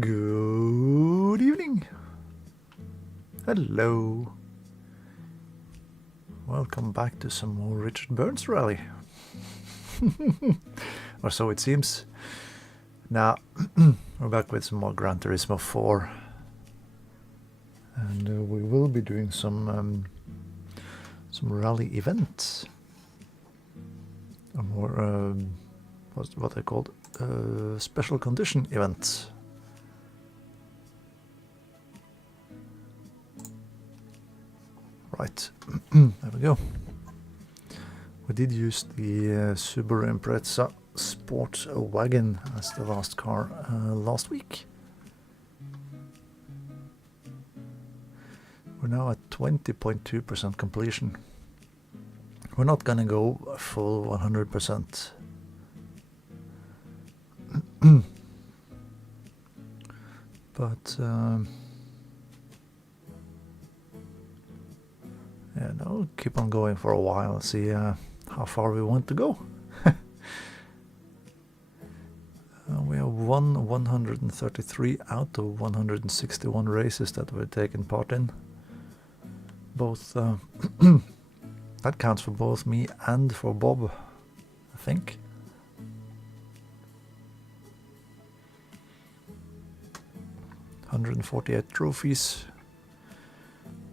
Good evening. Hello. Welcome back to some more Richard Burns rally. Or so it seems. Now, we're back with some more Gran Turismo 4. And we will be doing some rally events. Or more, what they called? Special condition events. Right, there we go. We did use the Subaru Impreza Sport Wagon as the last car last week. We're now at 20.2% completion. We're not gonna go full 100%. But yeah, no, keep on going for a while, see how far we want to go. We have won 133 out of 161 races that we've taken part in. Both, that counts for both me and for Bob, I think. $148 trophies.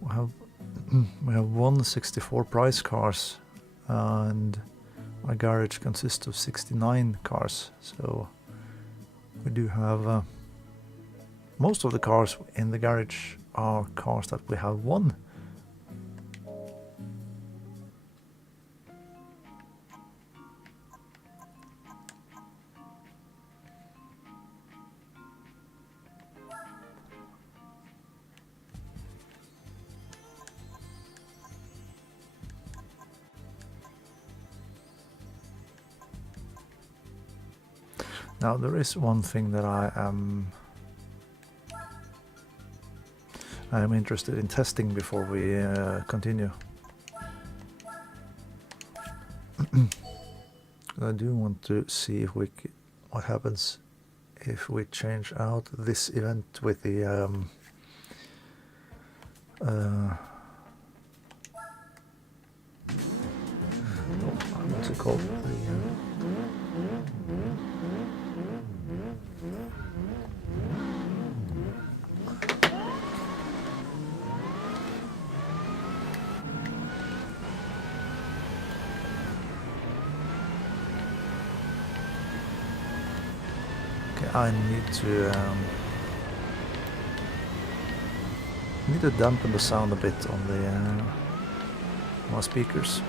We have 164 prize cars, and my garage consists of 69 cars, so we do have most of the cars in the garage are cars that we have won. Now there is one thing that I am interested in testing before we continue. I do want to see if what happens if we change out this event with the what's it called? I need to dampen the sound a bit on the my speakers.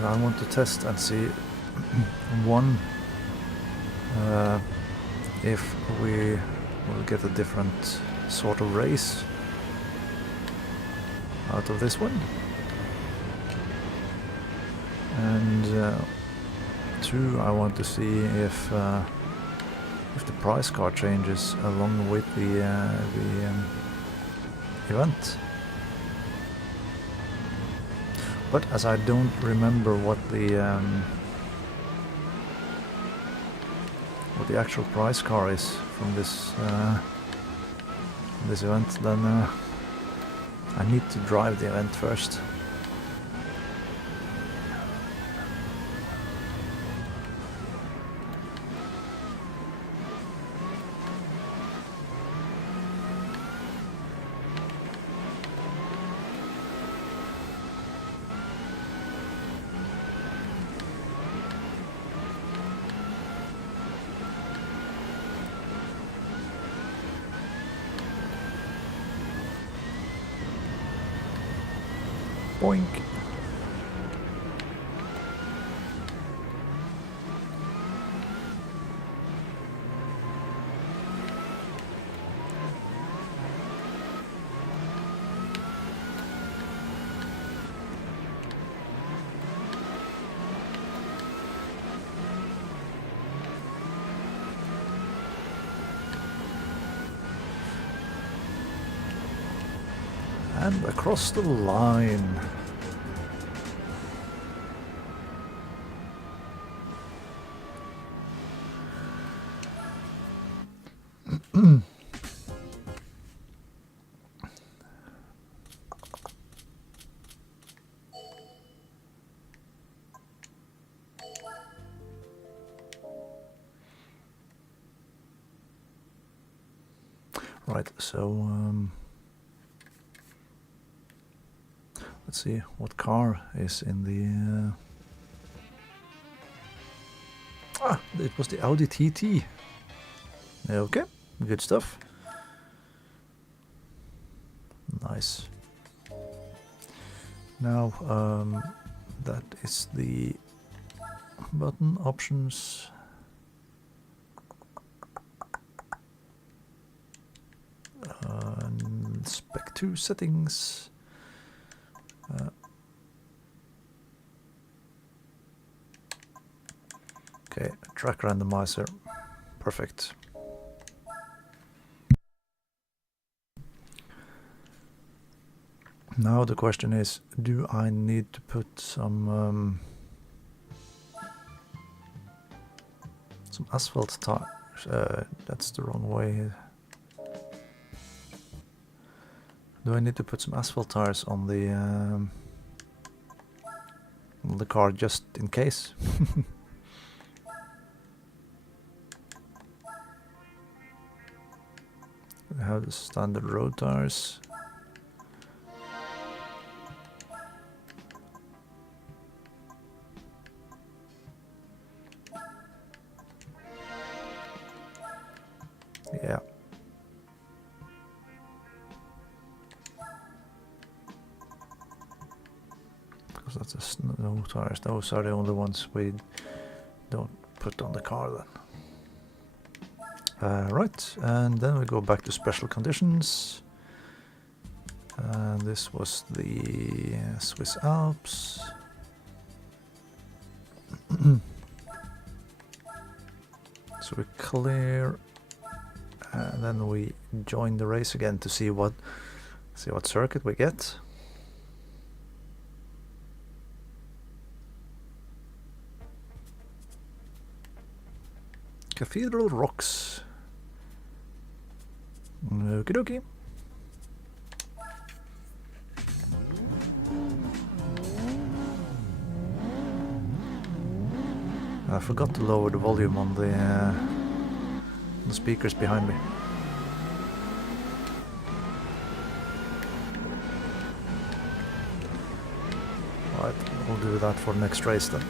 I want to test and see one if we will get a different sort of race out of this one, and two, I want to see if the prize car changes along with the event. But as I don't remember what the actual prize car is from this this event, then I need to drive the event first. Boink. And across the line. Right, so let's see what car is in the... it was the Audi TT. Okay, good stuff. Nice. Now, that is the button options. Spec II settings. Okay, track randomizer. Perfect. Now the question is, do I need to put some asphalt tires? That's the wrong way. Do I need to put some asphalt tires on the car just in case? I have the standard road tires. Yeah. Because that's the snow tires. Those are the only ones we don't put on the car then. Right, and then we go back to special conditions. This was the Swiss Alps. So we clear, and then we join the race again to see what circuit we get. Cathedral Rocks. Okie dokie. I forgot to lower the volume on the speakers behind me. Right, we'll do that for next race then.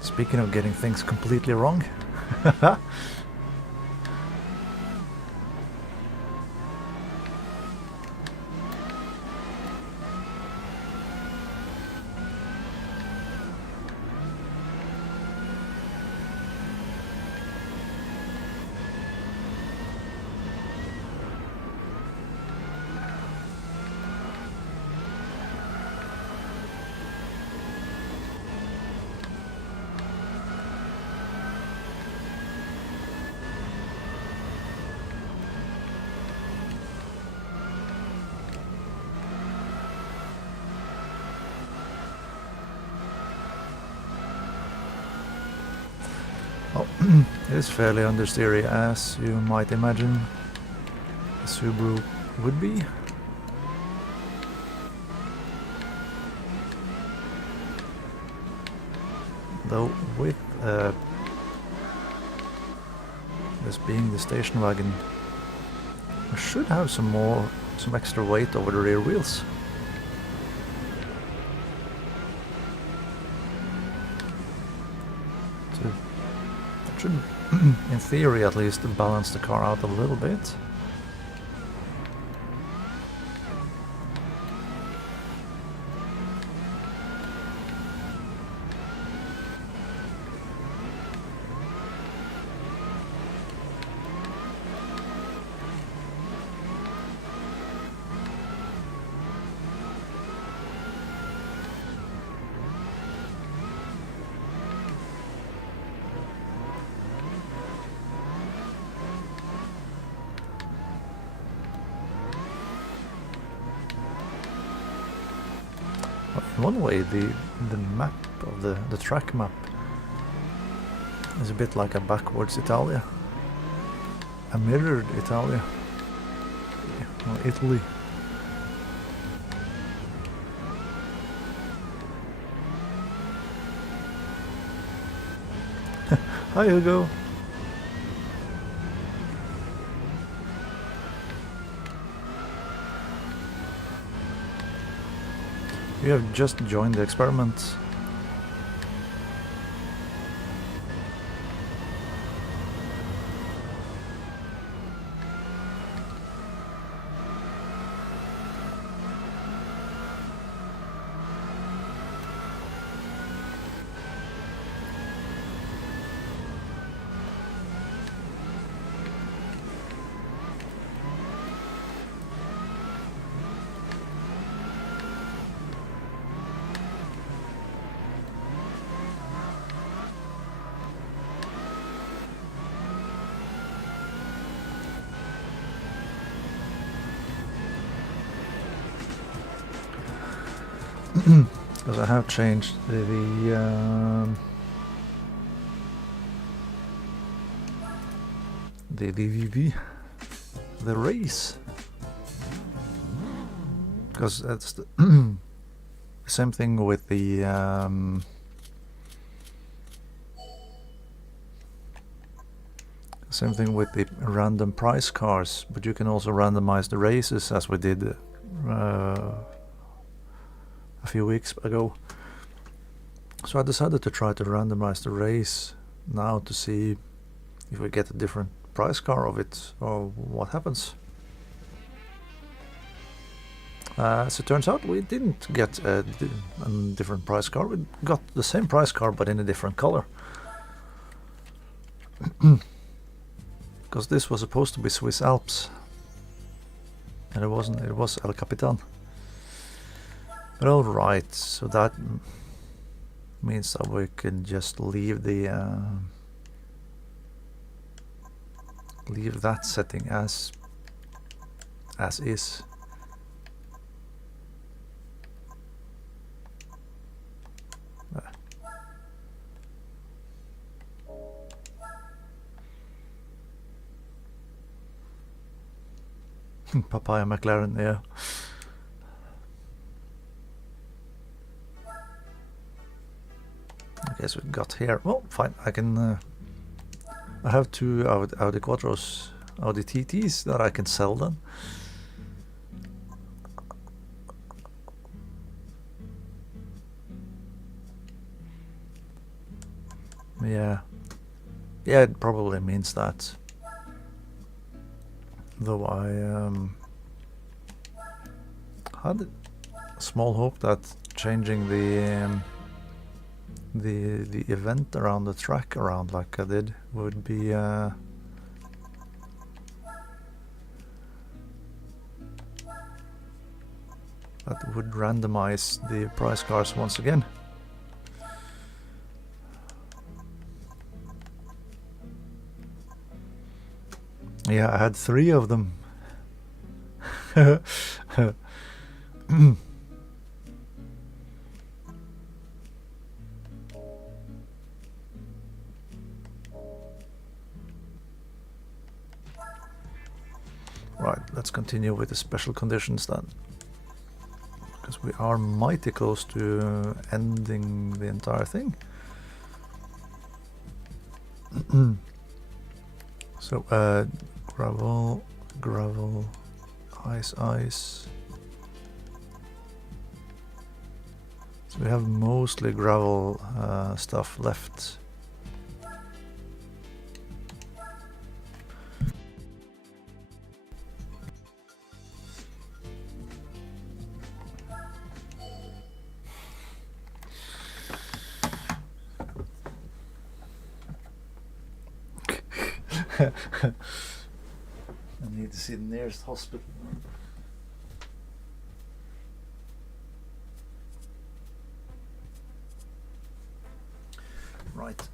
Speaking of getting things completely wrong. is fairly understeery, as you might imagine a Subaru would be. Though with this being the station wagon, I should have some extra weight over the rear wheels. That should, in theory at least, balance the car out a little bit. In one way, the map of the track map is a bit like a backwards Italia, a mirrored Italia, or Italy. Hi Hugo. You have just joined the experiment. Because I have changed the race, because that's the same thing with the random price cars, but you can also randomize the races as we did a few weeks ago. So I decided to try to randomize the race now to see if we get a different price car of it or what happens. As it turns out, we didn't get a different price car. We got the same price car but in a different color. Because this was supposed to be Swiss Alps, and it wasn't. It was El Capitan. But alright, so that means that we can just leave the leave that setting as is. Papaya McLaren, yeah. Okay, so we got here. Well, fine. I can. I have two Audi Quattros, Audi TTs that I can sell then. Yeah. Yeah, it probably means that. Though I had a small hope that changing the event around the track around like I did would be that would randomize the price cars once again. Yeah, I had 3 of them. Right, let's continue with the special conditions then. Because we are mighty close to ending the entire thing. So, gravel, gravel, ice, ice. So we have mostly gravel stuff left. I need to see the nearest hospital. Right.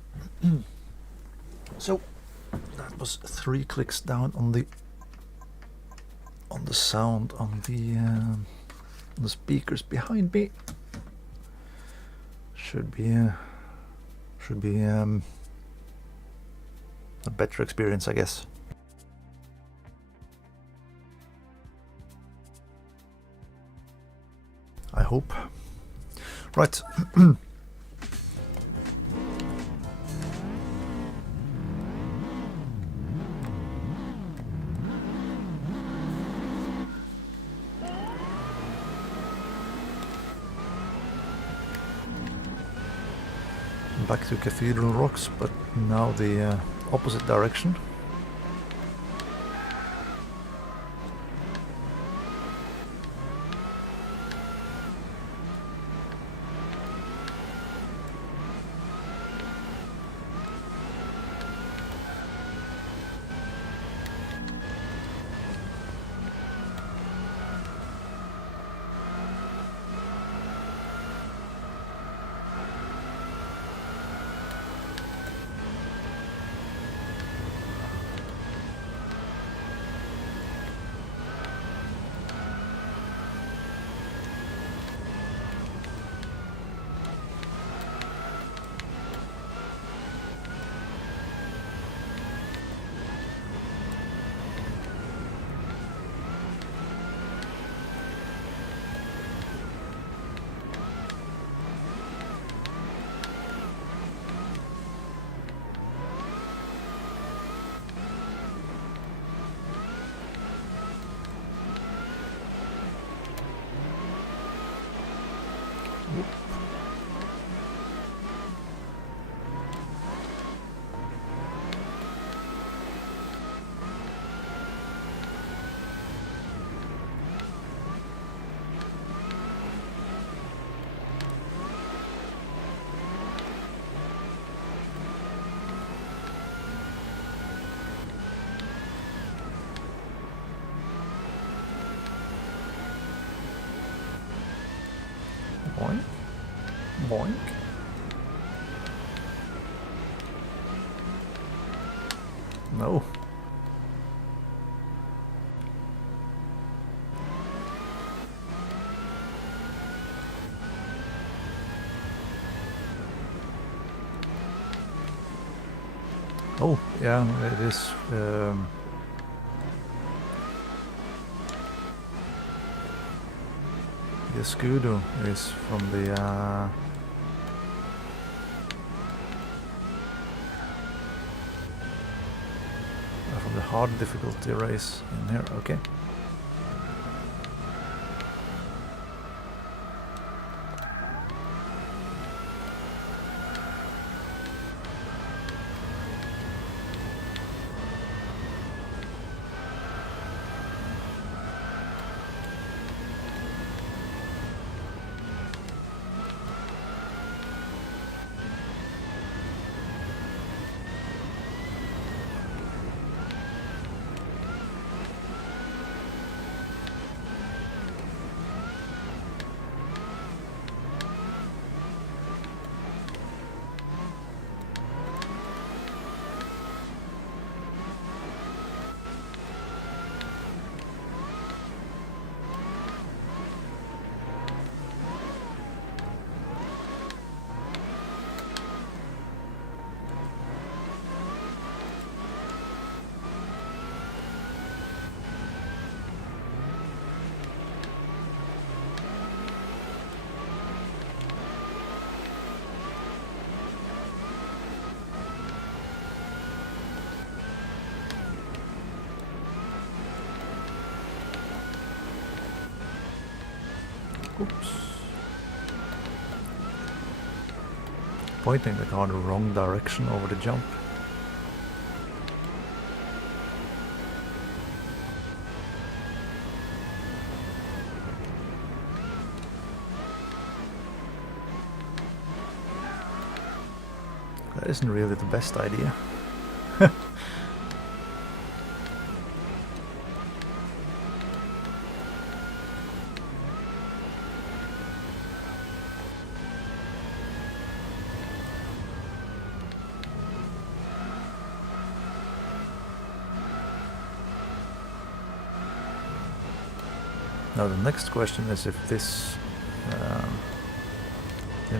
So that was 3 clicks down on the sound on the speakers behind me. Should be a better experience, I guess. I hope. Right. Back to Cathedral Rocks, but now the opposite direction. Boink. Boink. No. Oh, yeah, it is. The Scudo is from the hard difficulty race in here. Okay. Oops. Pointing the car in the wrong direction over the jump. That isn't really the best idea. Now the next question is if this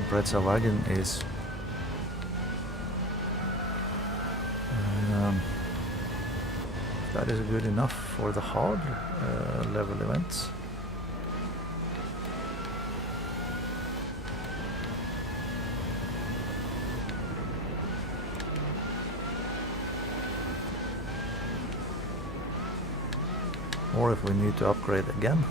preze wagon is that is good enough for the hard level events. Or if we need to upgrade again.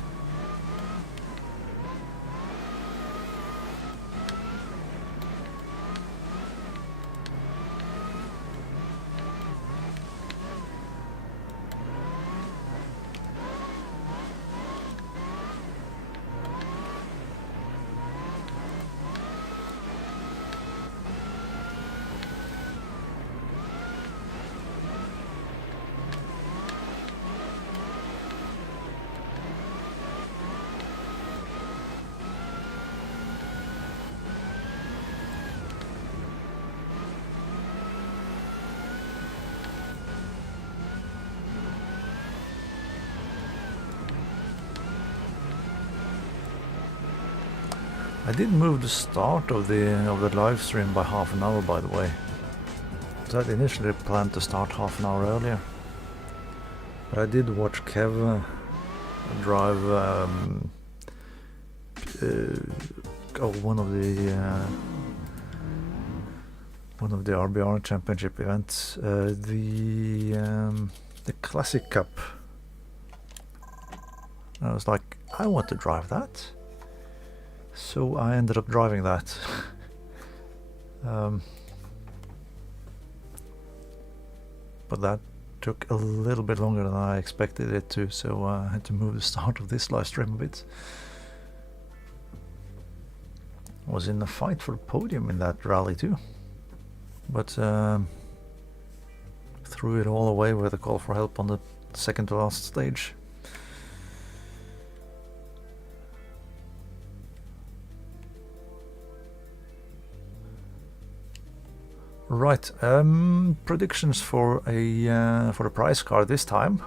I did move the start of the live stream by half an hour, by the way. I had initially planned to start half an hour earlier, but I did watch Kev drive one of the RBR championship events, the Classic Cup. I was like, I want to drive that. So I ended up driving that. But that took a little bit longer than I expected it to, so I had to move the start of this live stream a bit. I was in a fight for the podium in that rally too, but threw it all away with a call for help on the second to last stage. Right, predictions for the prize car this time.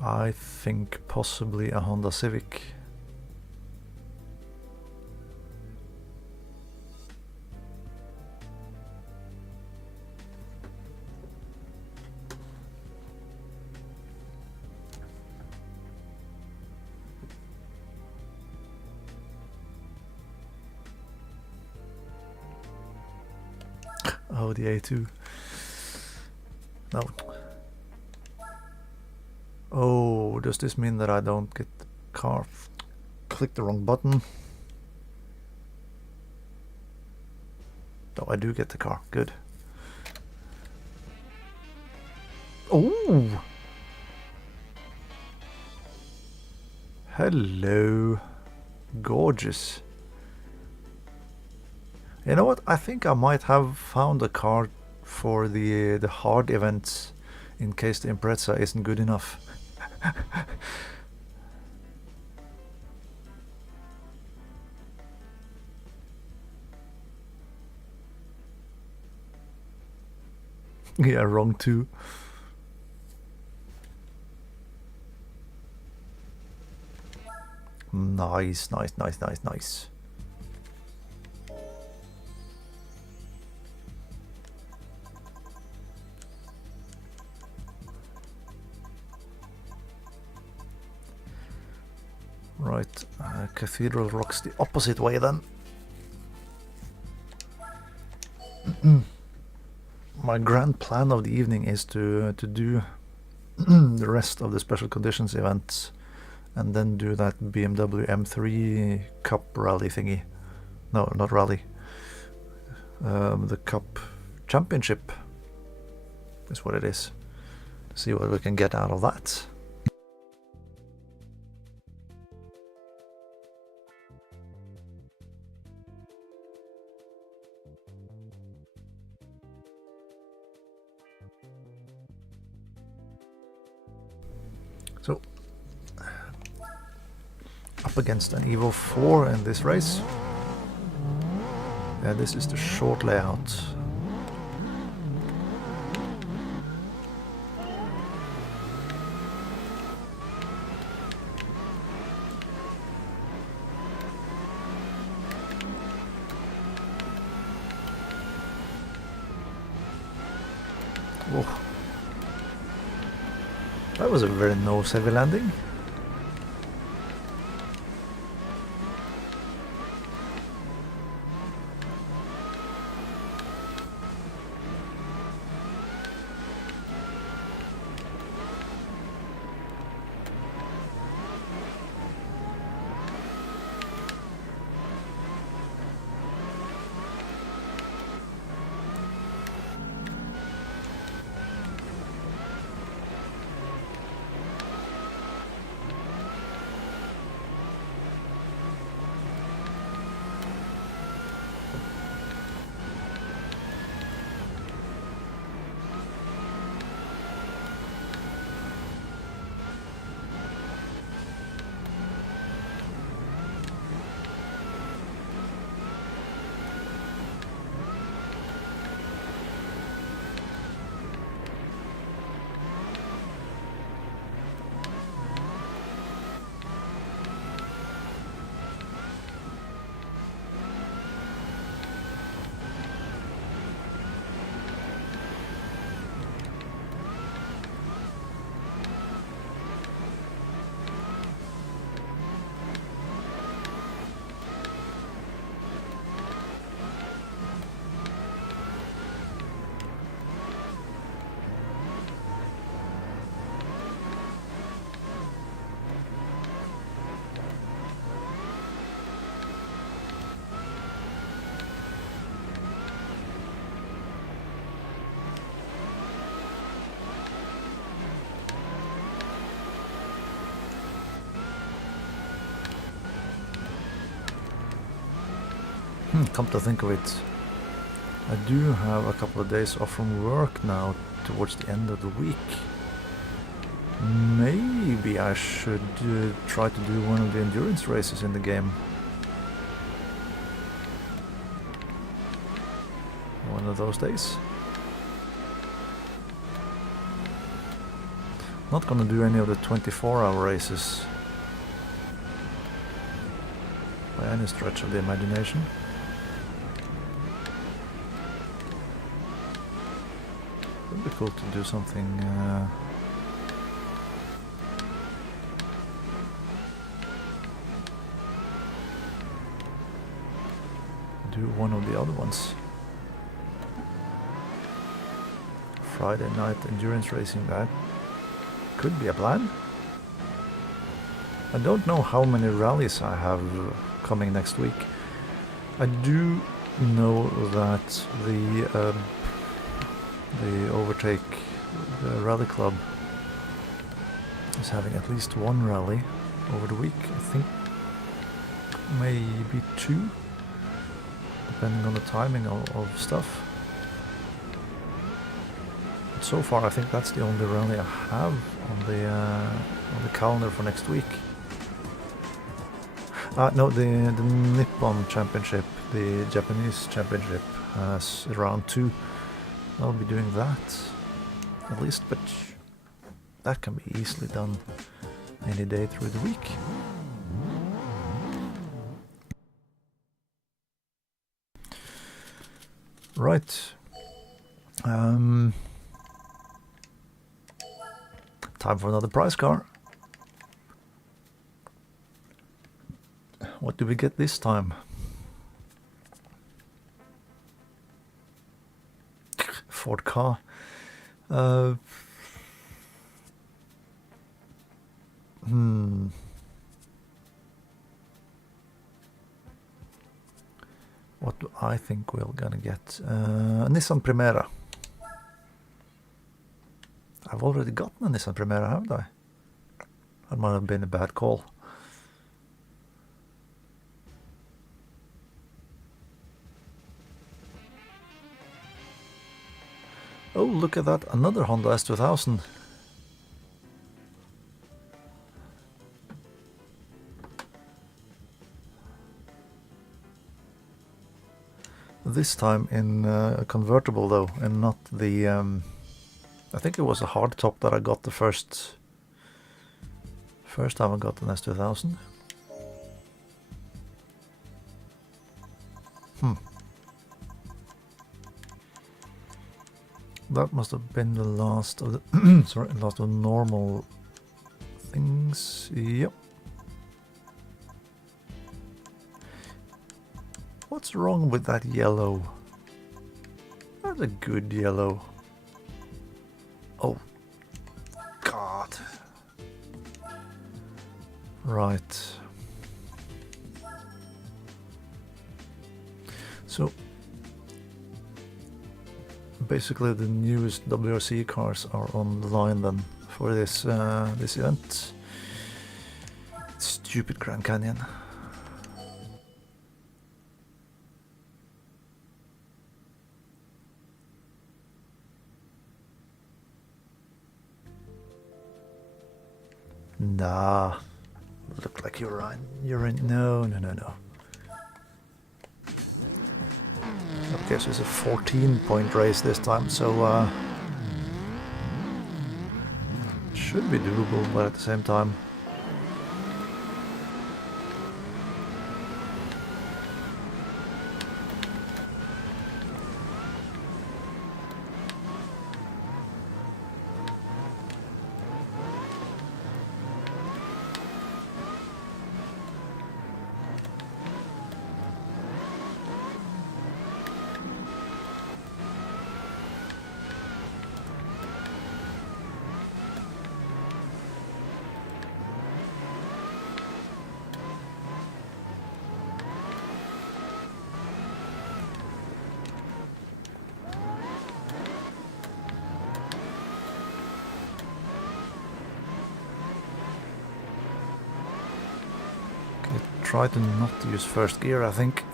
I think possibly a Honda Civic. Oh, the A2. No. Oh, does this mean that I don't get the car? Click the wrong button. No, I do get the car. Good. Oh! Hello. Gorgeous. You know what? I think I might have found a car for the hard events in case the Impreza isn't good enough. Yeah, wrong too. Nice, nice, nice, nice, nice. Right, Cathedral rocks the opposite way then. my grand plan of the evening is to do the rest of the special conditions events and then do that BMW M3 Cup rally thingy. No, not rally. The Cup Championship is what it is. See what we can get out of that. So, up against an Evo 4 in this race. Yeah, this is the short layout. Whoa. That was a very nose-heavy landing. Come to think of it, I do have a couple of days off from work now towards the end of the week. Maybe I should try to do one of the endurance races in the game. One of those days. Not gonna do any of the 24-hour races by any stretch of the imagination. Would be cool to do something do one of the other ones. Friday night endurance racing, that could be a plan. I don't know how many rallies I have coming next week. I do know that the Overtake Rally Club is having at least one rally over the week. I think maybe two, depending on the timing of stuff. But so far I think that's the only rally I have on the calendar for next week. No, the Nippon Championship, the Japanese Championship, has round 2. I'll be doing that, at least, but that can be easily done any day through the week. Right. Time for another prize car. What do we get this time? Ford Ka. What do I think we're gonna get? Nissan Primera. I've already gotten a Nissan Primera, haven't I? That might have been a bad call. Oh, look at that, another Honda S2000. This time in a convertible though, and not the... I think it was a hardtop that I got the first time I got an S2000. That must have been the last of the sorry, last of the normal things. Yep. What's wrong with that yellow? That's a good yellow. Oh, God. Right. So, basically the newest WRC cars are on the line then for this this event. Stupid Grand Canyon. Nah, look like you're in. No. Okay, so it's a 14-point race this time, so should be doable, but at the same time. Try to not use first gear, I think.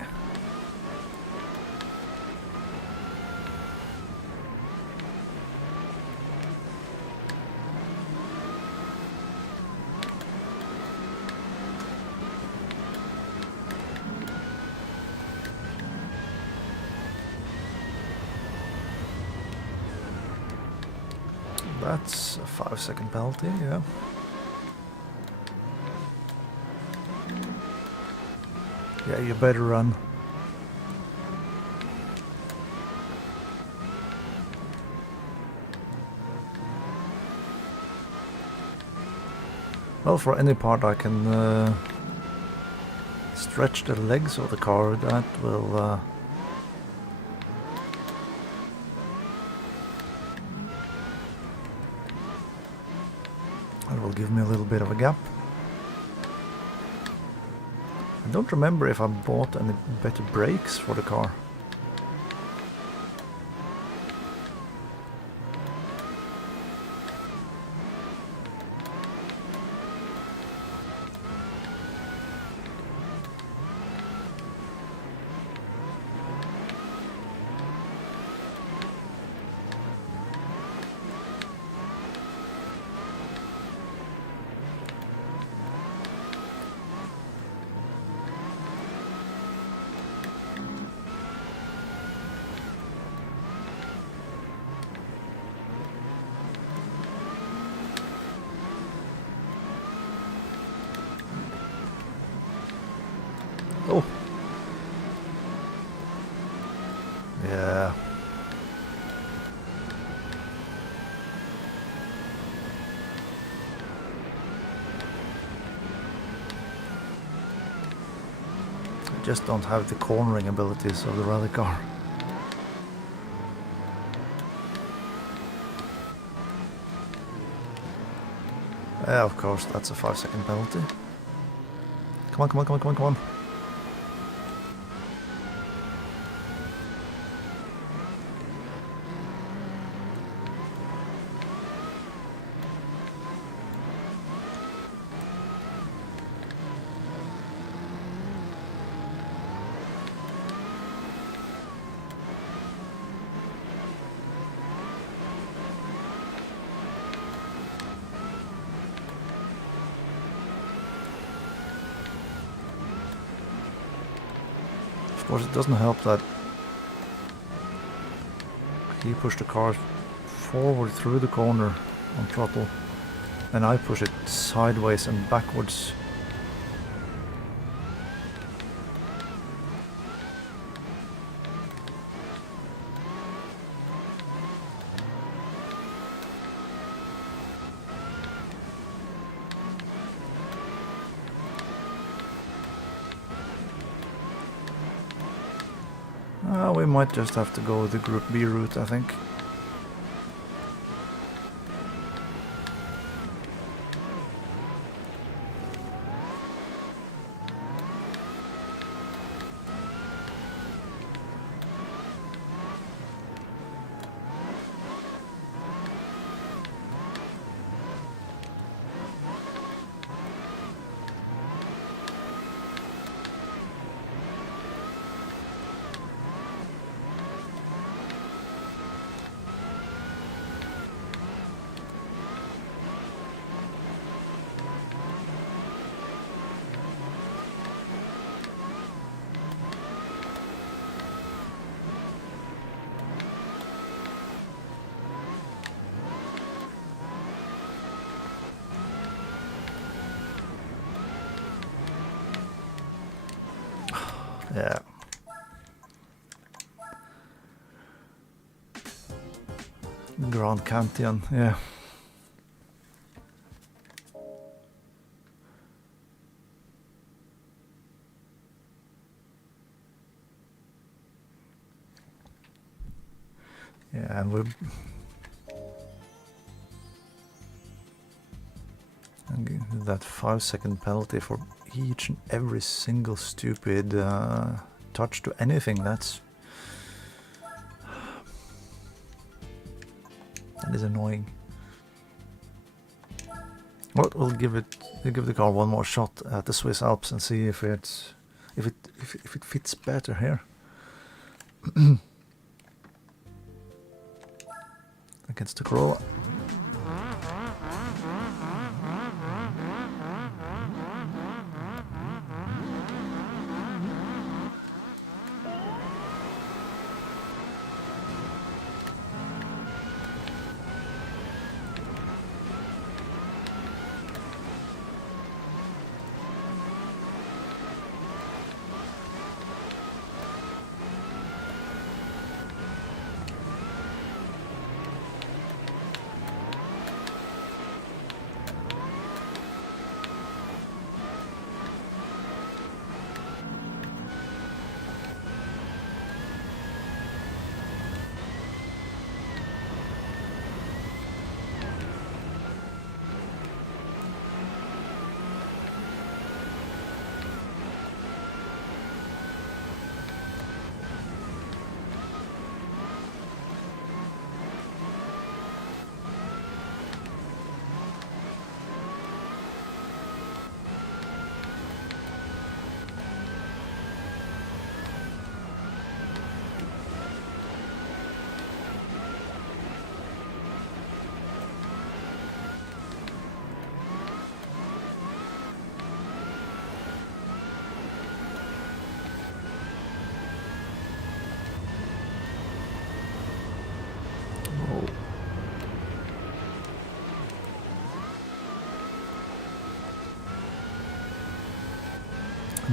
That's a 5-second penalty, yeah. Yeah, you better run. Well, for any part I can stretch the legs of the car, that will give me a little bit of a gap. I don't remember if I bought any better brakes for the car. Oh. Yeah. I just don't have the cornering abilities of the rally car. Yeah, of course, that's a 5-second penalty. Come on, come on, come on, come on, come on. Of course, it doesn't help that he pushed the car forward through the corner on throttle, and I push it sideways and backwards. We might just have to go with the Group B route, I think. Yeah. Grand Canyon, yeah. Yeah, and we're that 5-second penalty for each and every single stupid touch to anything. That is annoying. Well, we'll give the car one more shot at the Swiss Alps and see if it fits better here. Against the Corolla.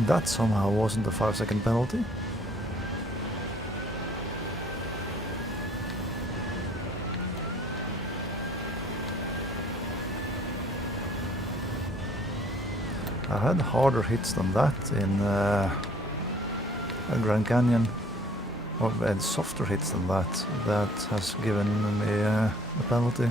That somehow wasn't a 5-second penalty. I had harder hits than that in Grand Canyon, or had softer hits than that. That has given me a penalty.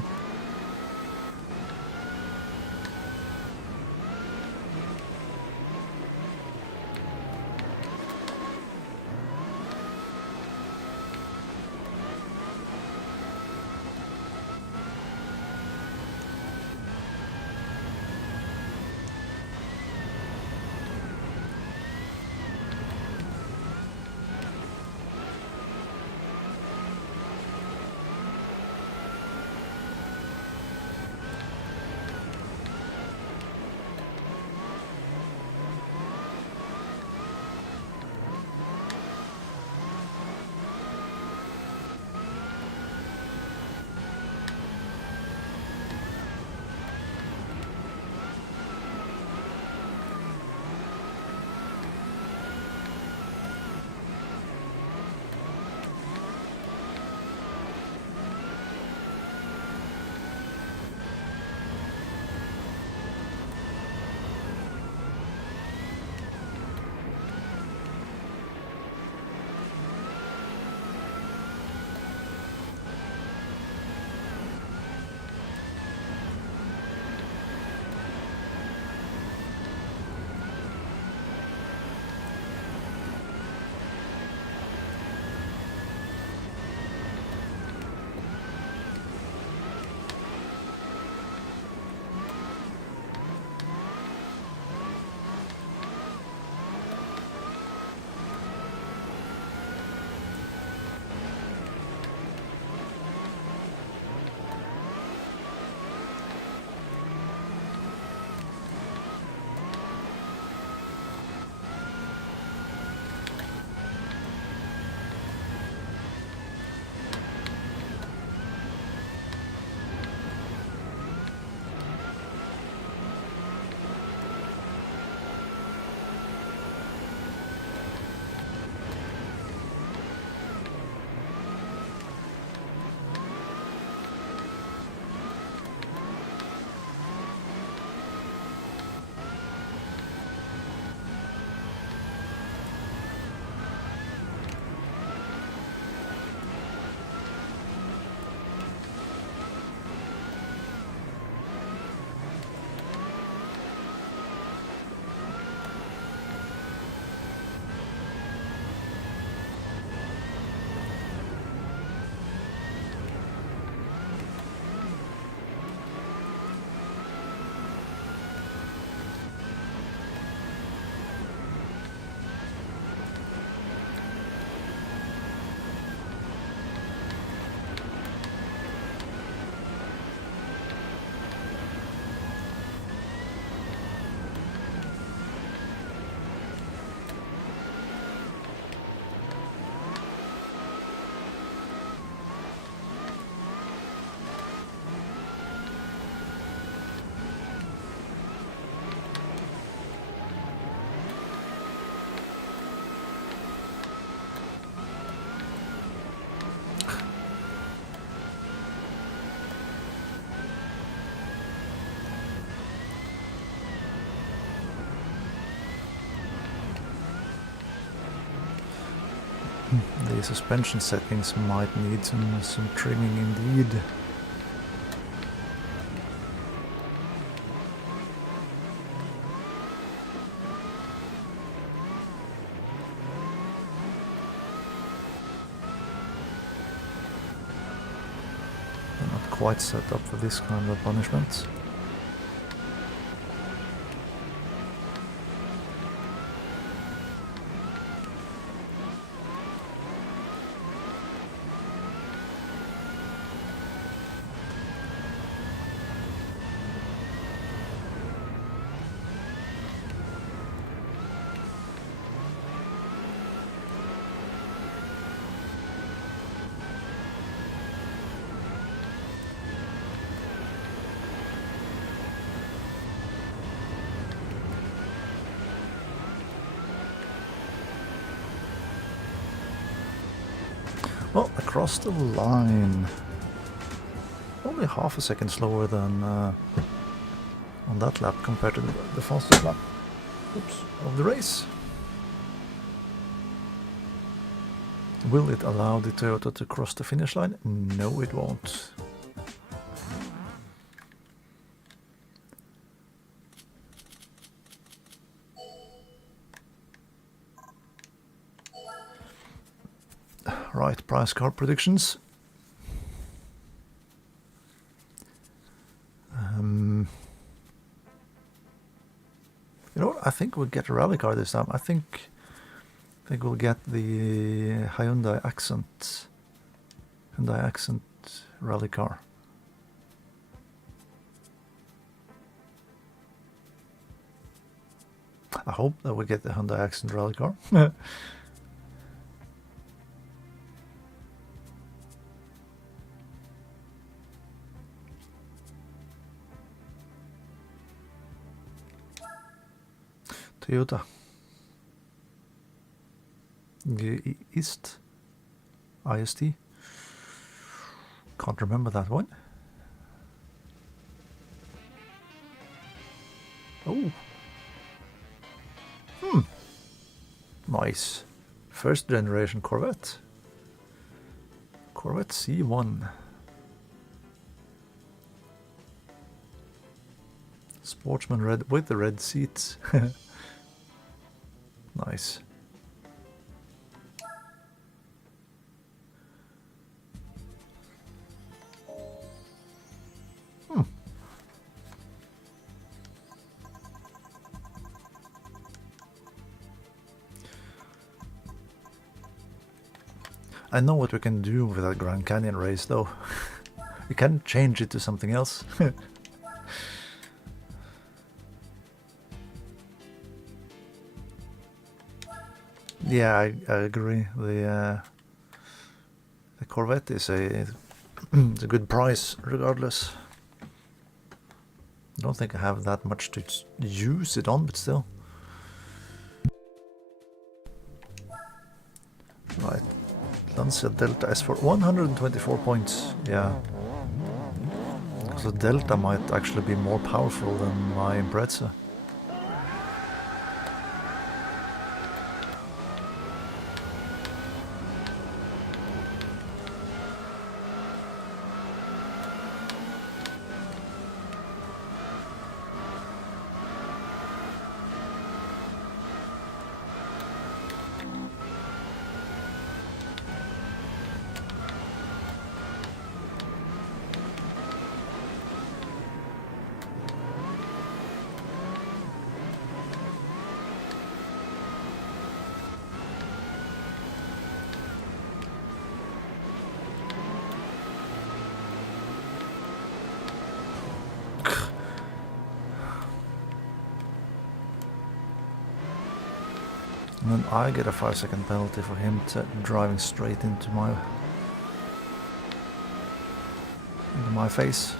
The suspension settings might need some trimming indeed. They're not quite set up for this kind of punishment. Well, across the line. Only half a second slower than on that lap compared to the fastest lap of the race. Will it allow the Toyota to cross the finish line? No, it won't. Right, price car predictions. You know what? I think we'll get a rally car this time. I think we'll get the Hyundai Accent rally car. I hope that we get the Hyundai Accent rally car. Toyota. The IST. Can't remember that one. Oh. Nice. First generation Corvette. Corvette C1. Sportsman red with the red seats. Nice. I know what we can do with that Grand Canyon race though. We can change it to something else. Yeah, I agree. The Corvette is it's a good price regardless. I don't think I have that much to use it on, but still. Right, Lancia Delta is for 124 points. Yeah, so Delta might actually be more powerful than my preze. And then I get a 5-second penalty for him driving straight into my face.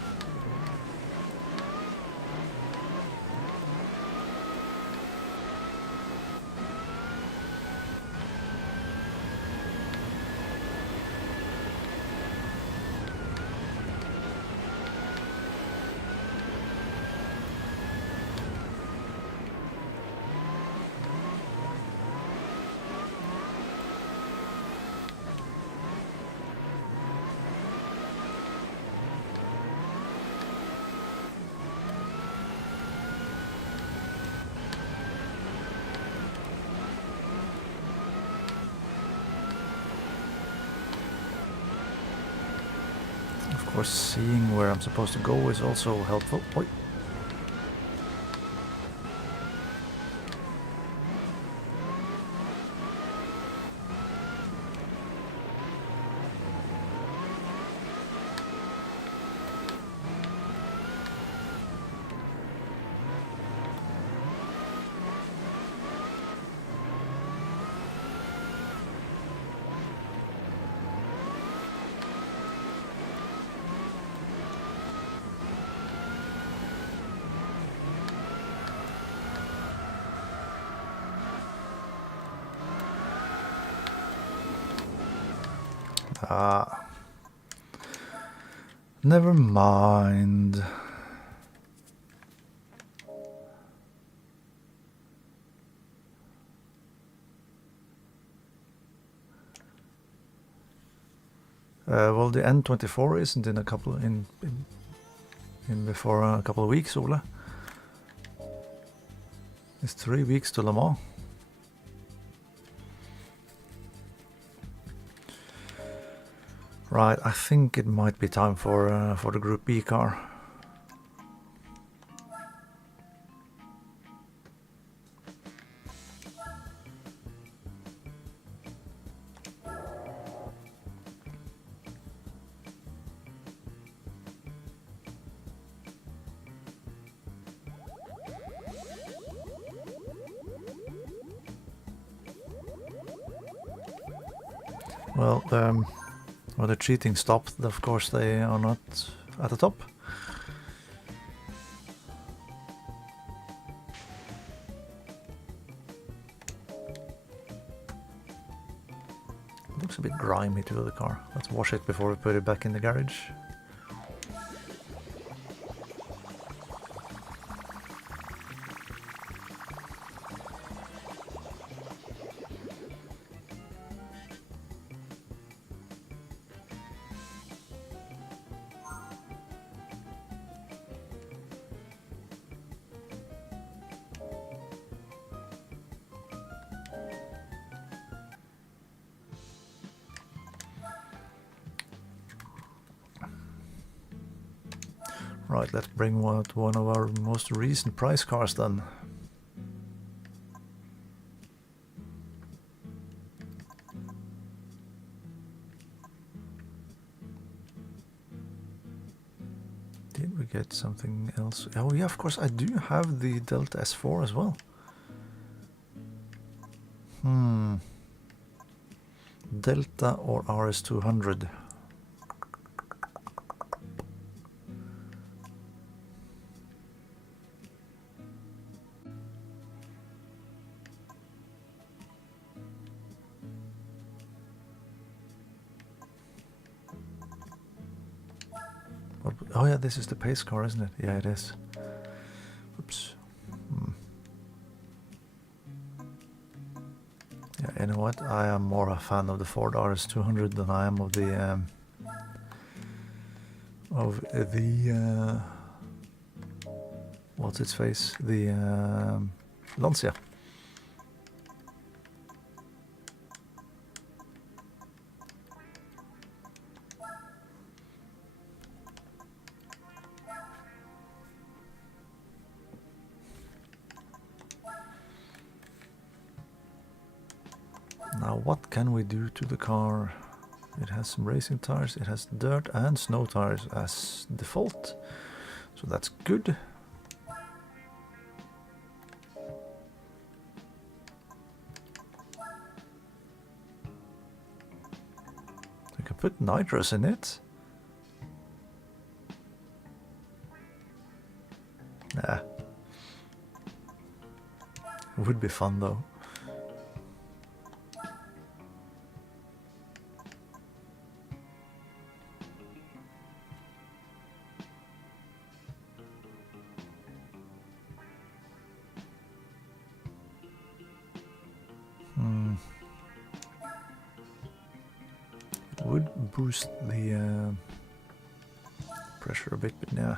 course, seeing where I'm supposed to go is also helpful. Oi. Ah, never mind. Well, the N24 isn't in a couple in before a couple of weeks, Ola. It's 3 weeks to Le Mans. Right, I think it might be time for the Group B car. Well, when the cheating stopped, of course they are not at the top. Looks a bit grimy to the car. Let's wash it before we put it back in the garage. Right, let's bring one of our most recent price cars then. Did we get something else? Oh yeah, of course I do have the Delta S4 as well. Delta or RS200? Oh yeah, this is the pace car, isn't it? Yeah, it is. Oops. Yeah, you know what? I am more a fan of the Ford RS200 than I am of the what's its face? The Lancia. Now what can we do to the car? It has some racing tires, it has dirt and snow tires as default, so that's good. We can put nitrous in it. Nah. Would be fun though. Would boost the pressure a bit, but yeah.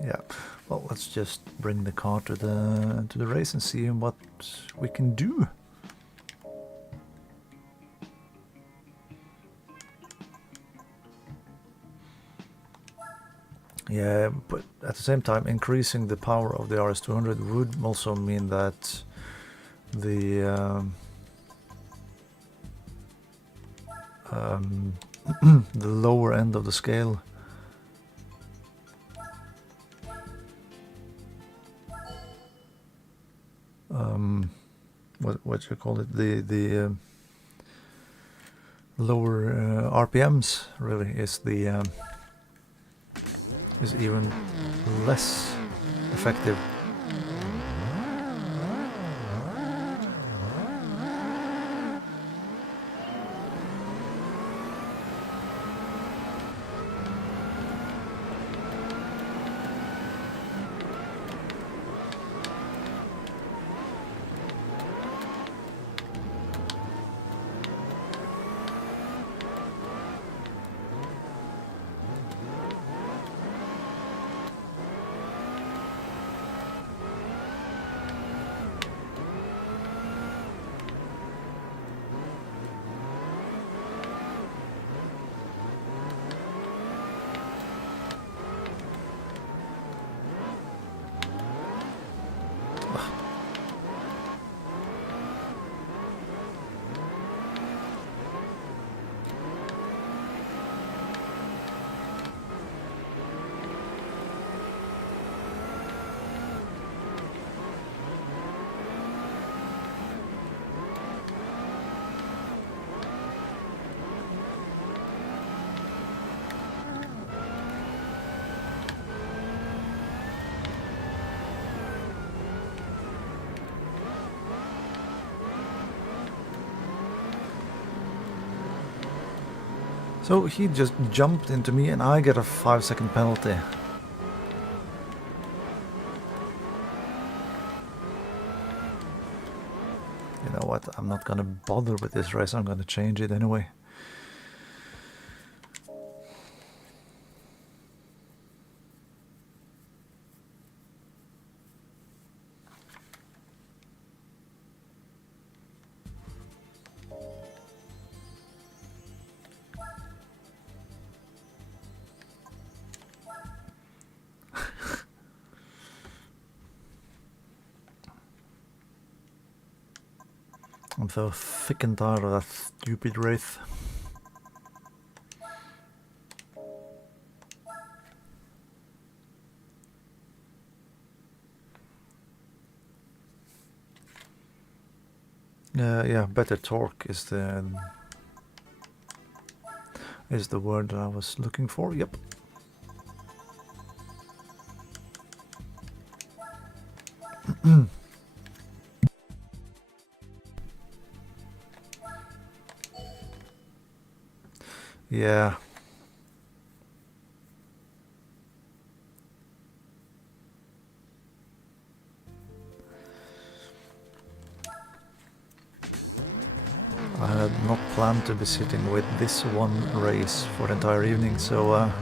Yeah, well, let's just bring the car to the race and see what we can do. Yeah, but at the same time, increasing the power of the RS200 would also mean that the the lower end of the scale what you call it, the lower RPMs really is the is even less effective. So he just jumped into me and I get a 5-second penalty. You know what, I'm not gonna bother with this race, I'm gonna change it anyway. I'm so sick and tired of that stupid race. Yeah, better torque is the word that I was looking for. Yep. Yeah. I had not planned to be sitting with this one race for the entire evening, so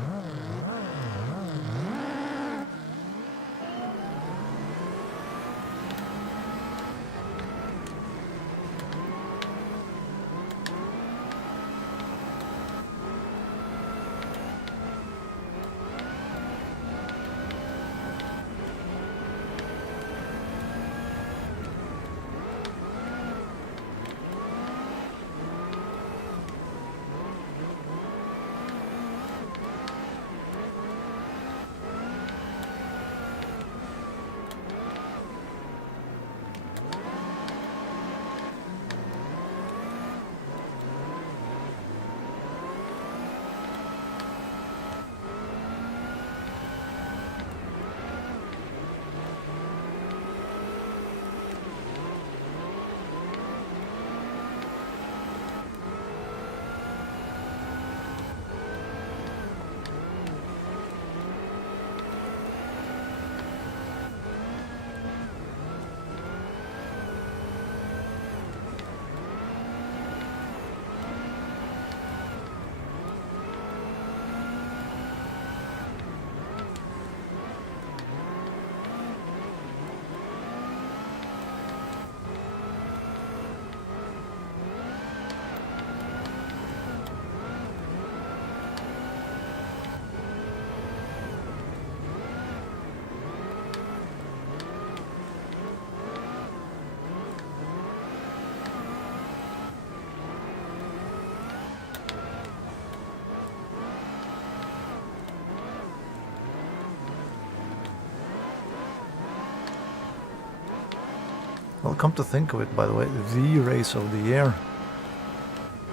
Well, come to think of it, by the way, the race of the year.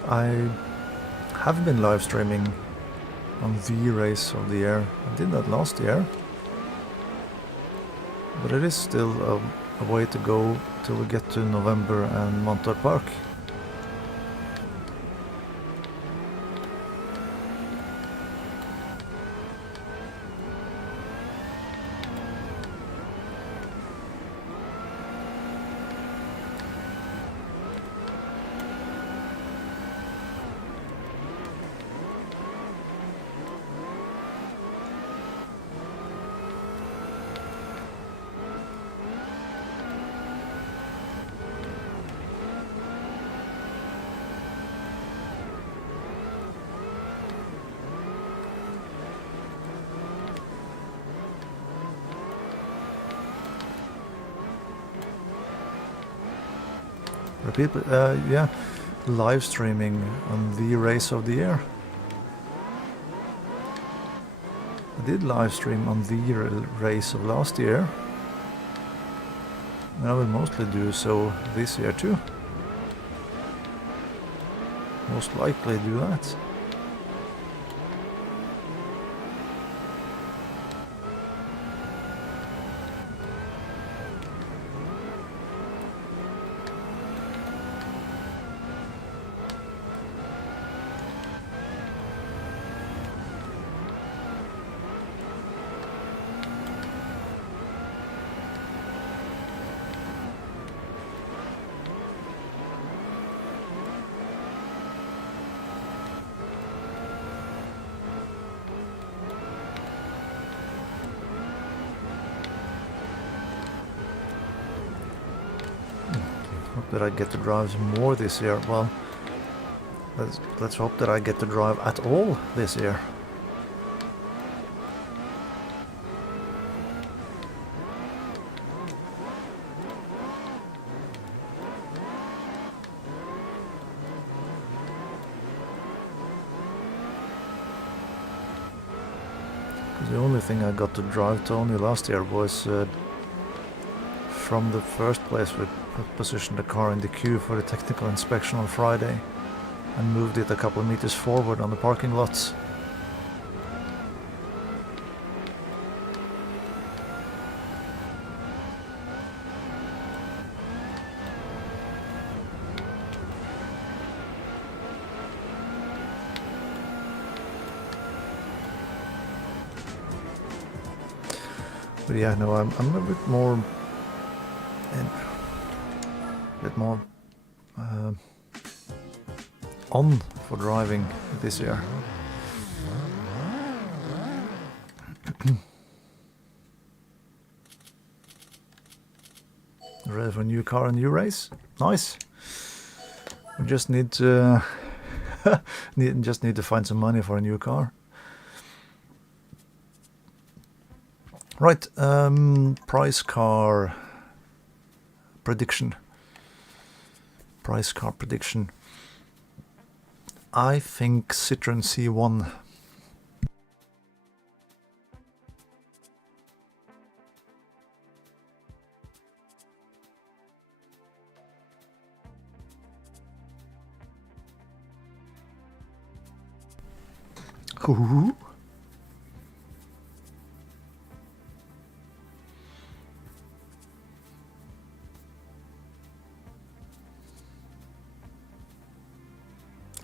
I have been live streaming on the race of the year. I did that last year. But it is still a way to go till we get to November and Montauk Park. Repeat, yeah, live streaming on the race of the year. I did live stream on the race of last year. And I will mostly do so this year too. Most likely do that. That I get to drive some more this year. Well, let's hope that I get to drive at all this year. Because the only thing I got to drive to only last year was from the first place we positioned the car in the queue for the technical inspection on Friday and moved it a couple of meters forward on the parking lots. But yeah, no, I'm a bit more on for driving this year. Ready for a new car and new race? Nice. We just need to need to find some money for a new car. Right, price car prediction. Price car prediction. I think Citroen C1. Ooh.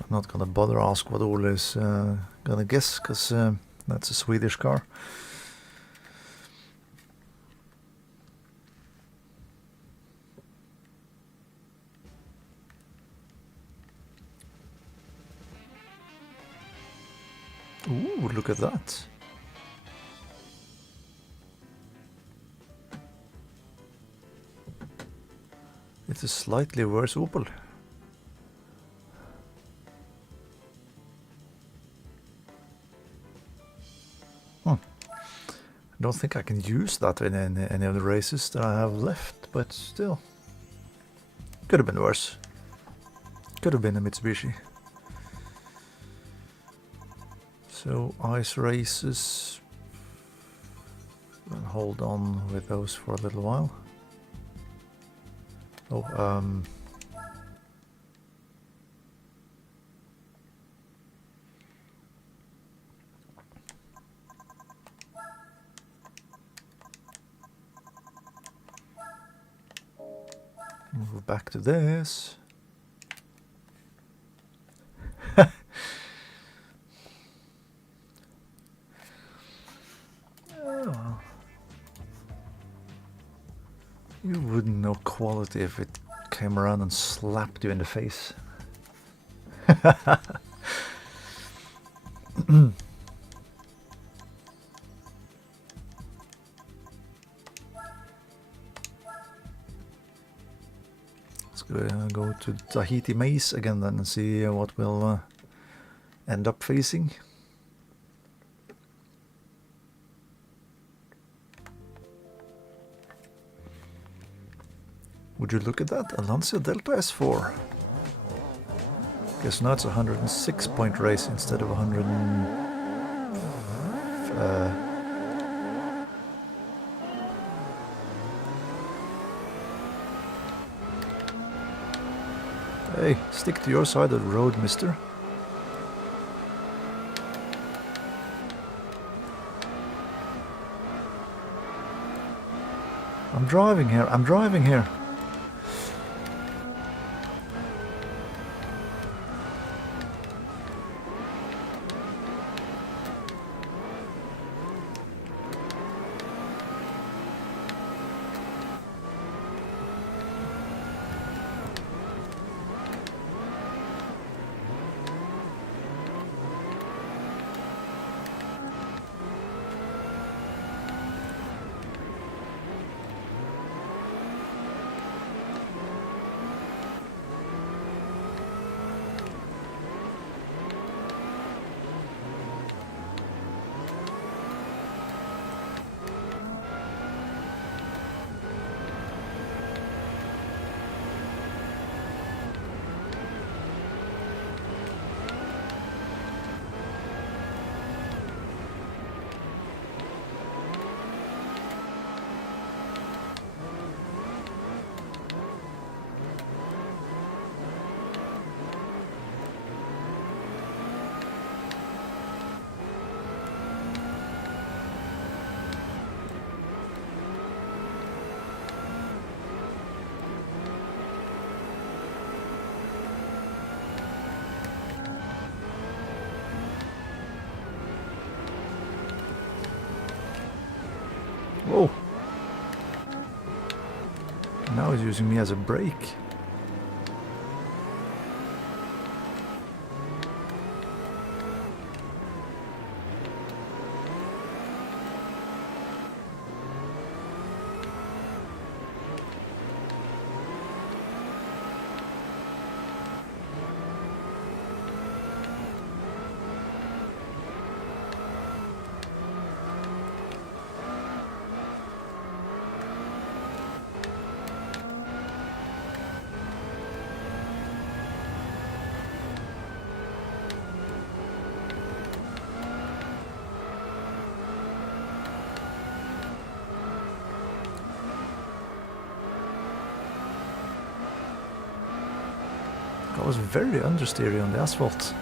I'm not gonna bother ask what Ole is gonna guess, because that's a Swedish car. Ooh, look at that. It's a slightly worse Opel. I don't think I can use that in any of the races that I have left, but still. Could have been worse. Could have been a Mitsubishi. So ice races. I'll hold on with those for a little while. Oh, move back to this. Oh. You wouldn't know quality if it came around and slapped you in the face. Let's go to Tahiti Maze again then and see what we'll end up facing. Would you look at that? A Lancia Delta S4. Guess now it's a 106 point race instead of 100. Hey, stick to your side of the road, mister. I'm driving here, I'm driving here. Whoa. Now he's using me as a brake. I was very understeery on the asphalt.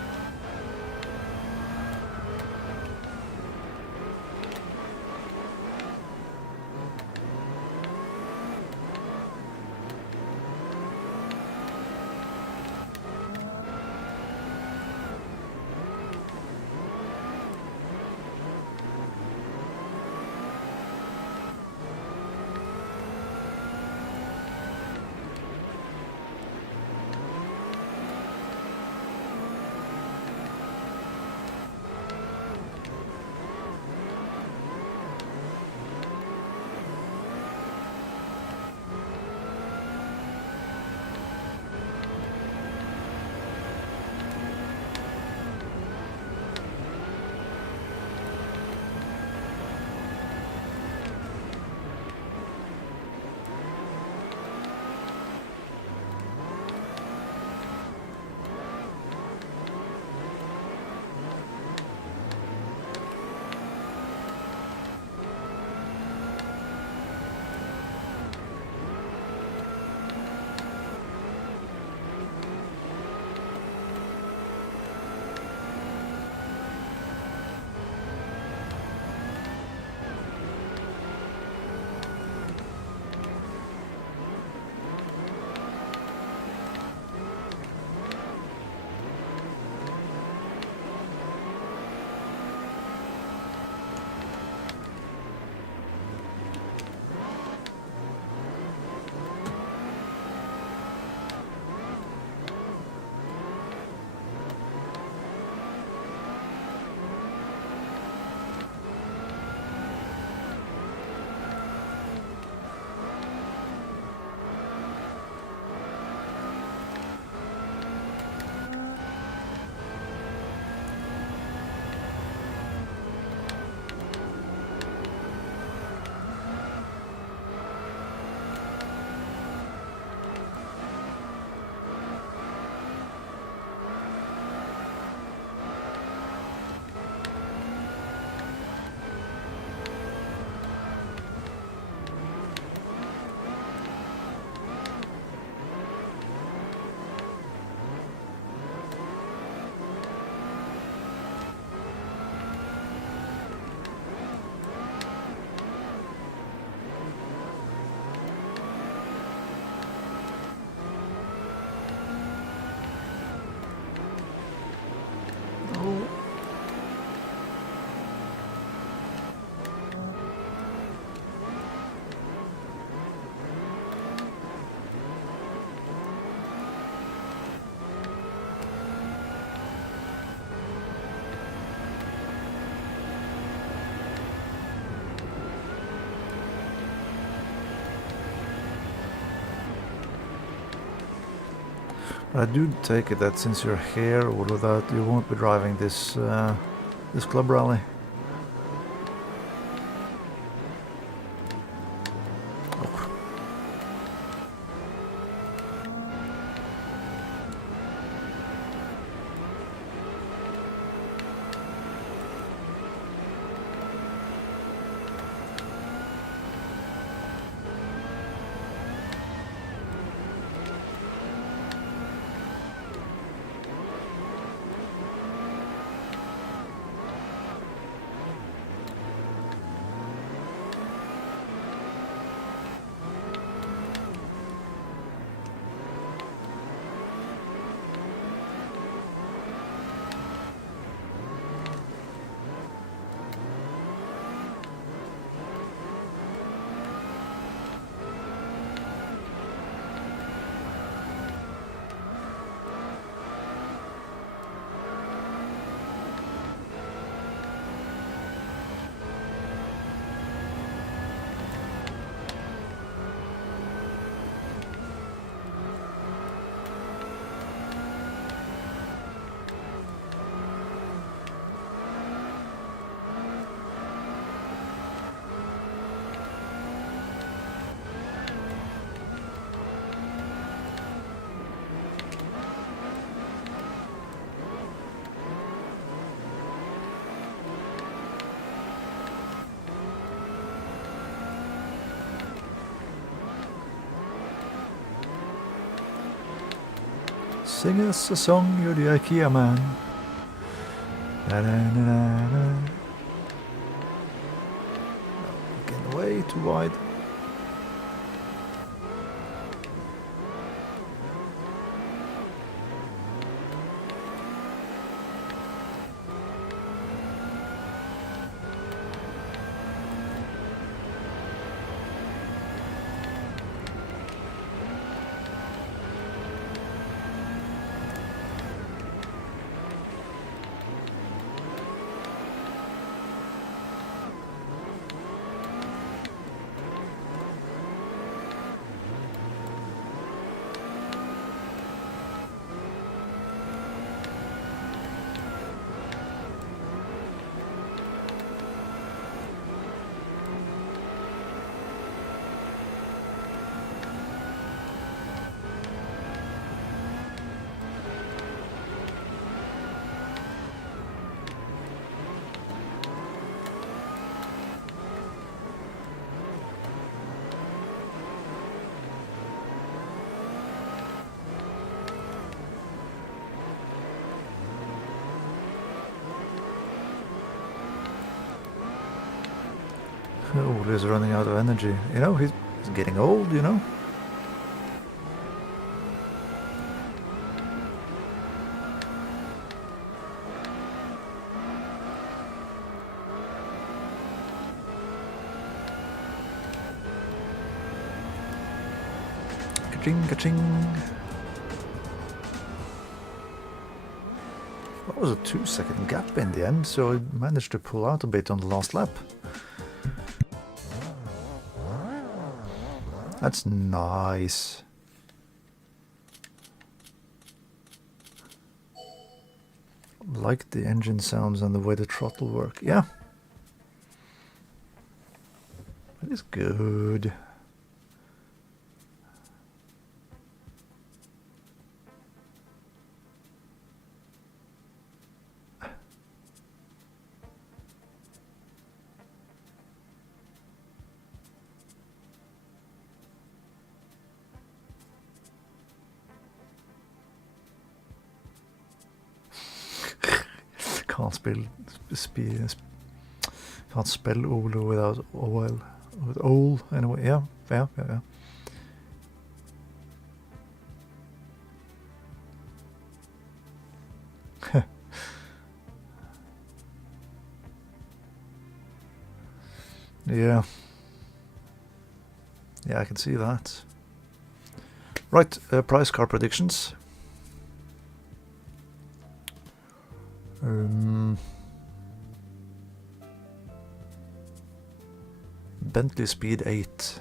I do take it that since you're here, all of that, you won't be driving this this club rally. Sing us a song, you're the IKEA man. Na, na, na, na, na. Getting way too wide. Oh, he's running out of energy. You know, he's getting old, you know. Ka-ching, ka-ching. That was a 2-second gap in the end, so I managed to pull out a bit on the last lap. That's nice. Like the engine sounds and the way the throttle work. Yeah. That is good. Can't spell Olo without oil. With ol anyway. Yeah. Yeah. Yeah, I can see that. Right, price car predictions. Bentley Speed 8. .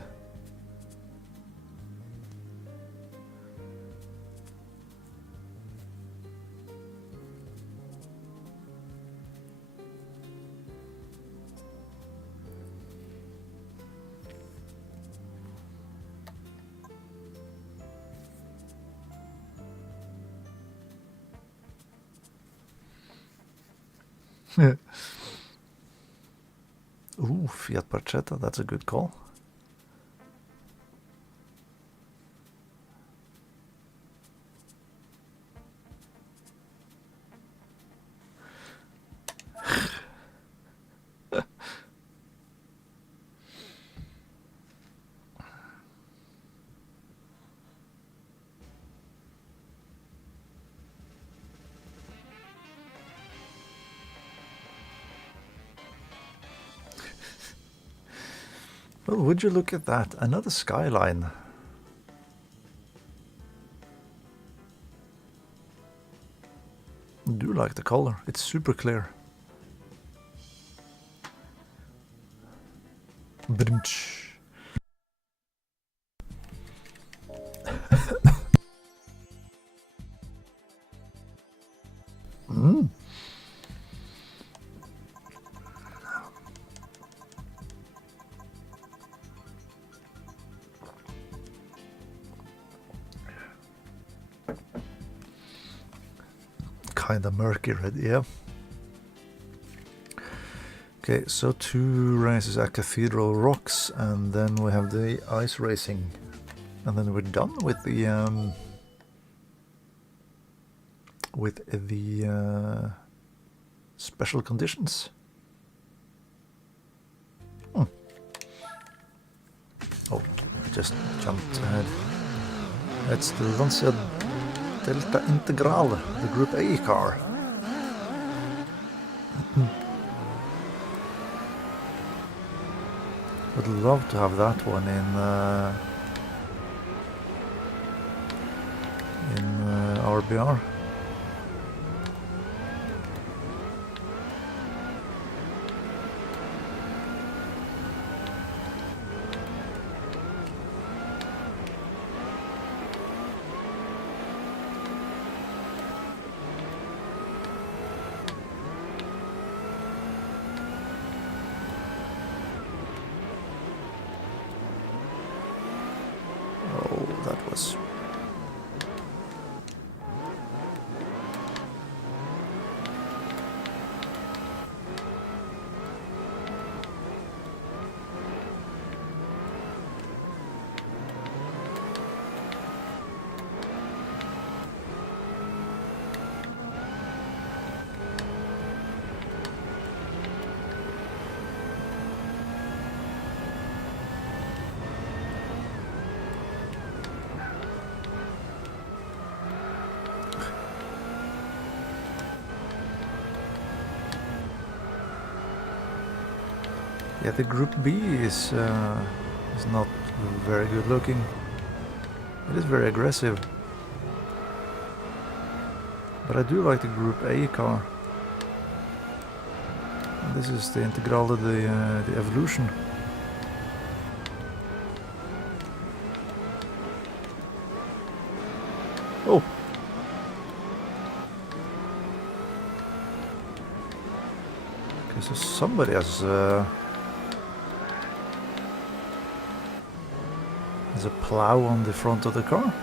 Ooh, Fiat Barchetta, that's a good call. Well, would you look at that? Another skyline. I do like the color. It's super clear. Brunch. Mm. Kind of murky red, yeah. Okay, so 2 races at Cathedral Rocks, and then we have the ice racing, and then we're done with the special conditions. Oh, I just jumped ahead. That's the Lancia Delta Integral, the Group A car. Would love to have that one in RBR. Was yeah, the Group B is not very good looking. It is very aggressive, but I do like the Group A car. And this is the Integral, the Evolution. Oh. Okay, so somebody has a plow on the front of the car.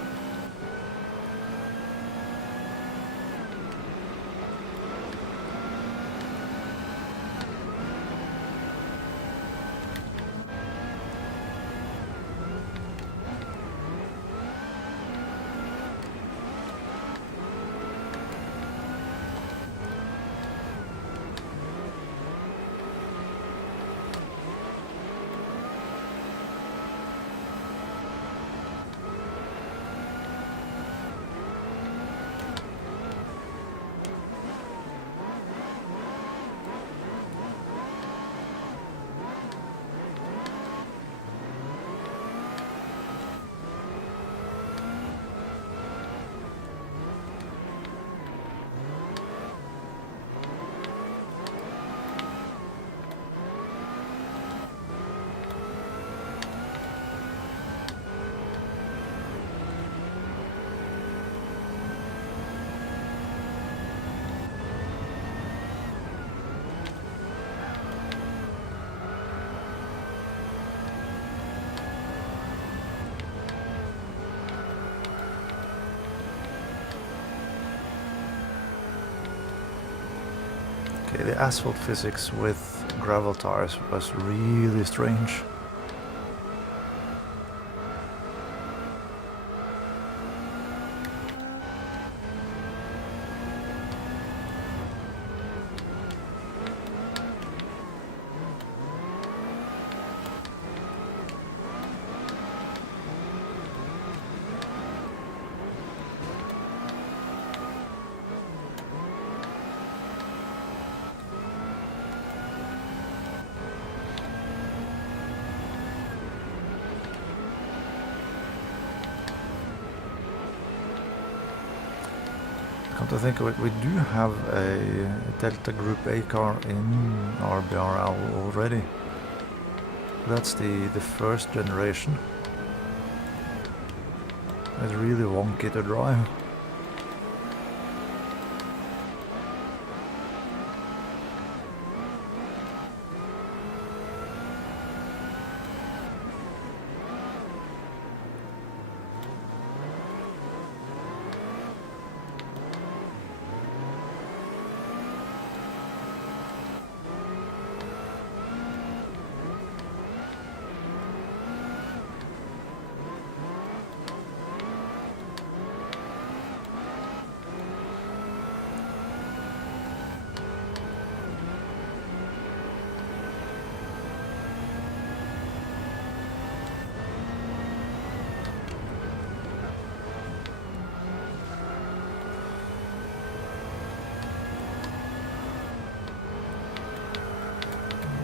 Okay, the asphalt physics with gravel tires was really strange. Come to think of it, we do have a Delta Group A car in RBRL already. That's the first generation. It's really wonky to drive.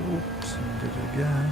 Oops, did it again.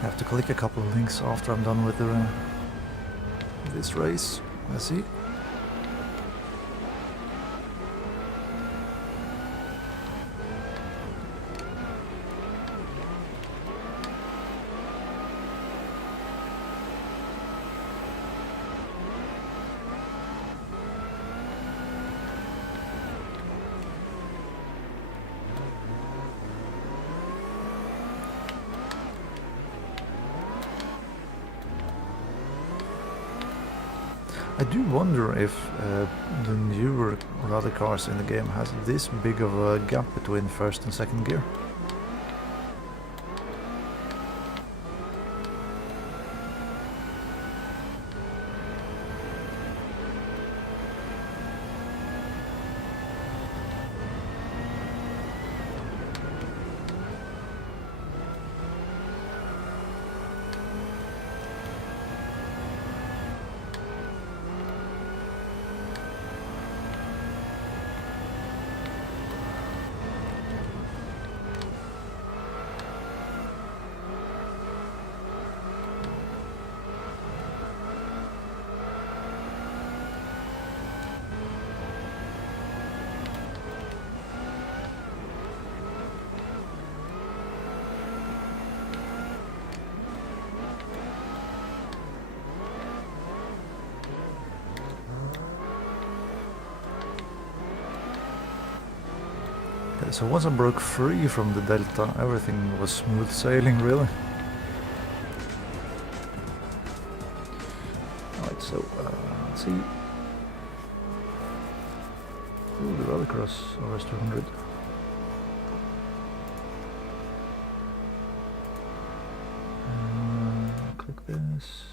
I have to click a couple of links after I'm done with this race. Let's see. I do wonder if the newer rally cars in the game has this big of a gap between first and second gear. So once I broke free from the Delta, everything was smooth sailing, really. Alright, so let's see. Ooh, the Rallycross RS 200. Click this.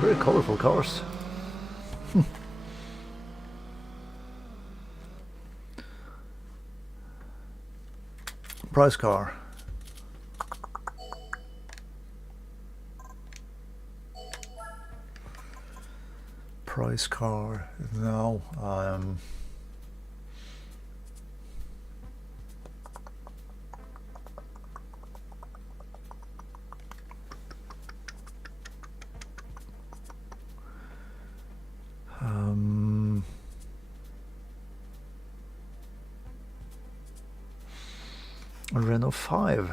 Very colorful cars. Price car. price car now. A Renault 5.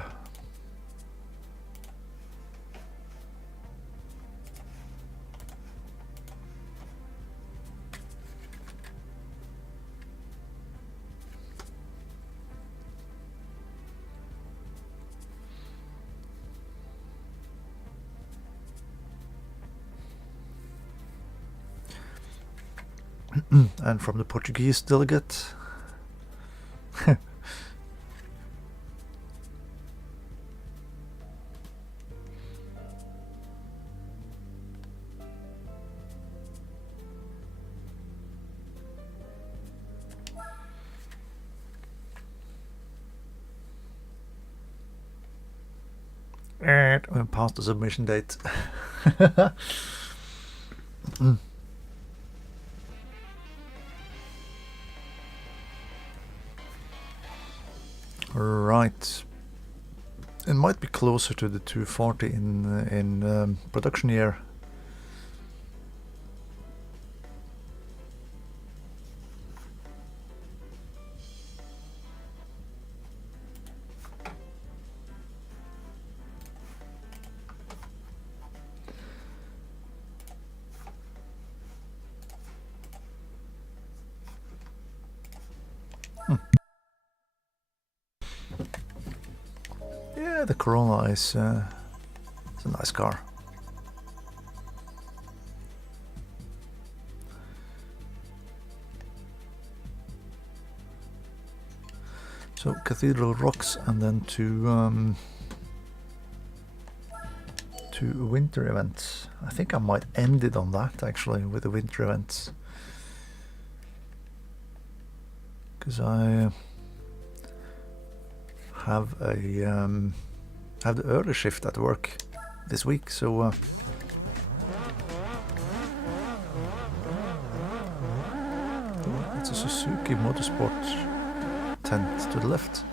And from the Portuguese delegate. And we passed the submission date. Right. It might be closer to the 240 in production year. Yeah, the Corolla is it's a nice car. So Cathedral Rocks, and then two winter events. I think I might end it on that actually, with the winter events, because I have the early shift at work this week, so it's a Suzuki Motorsport tent to the left.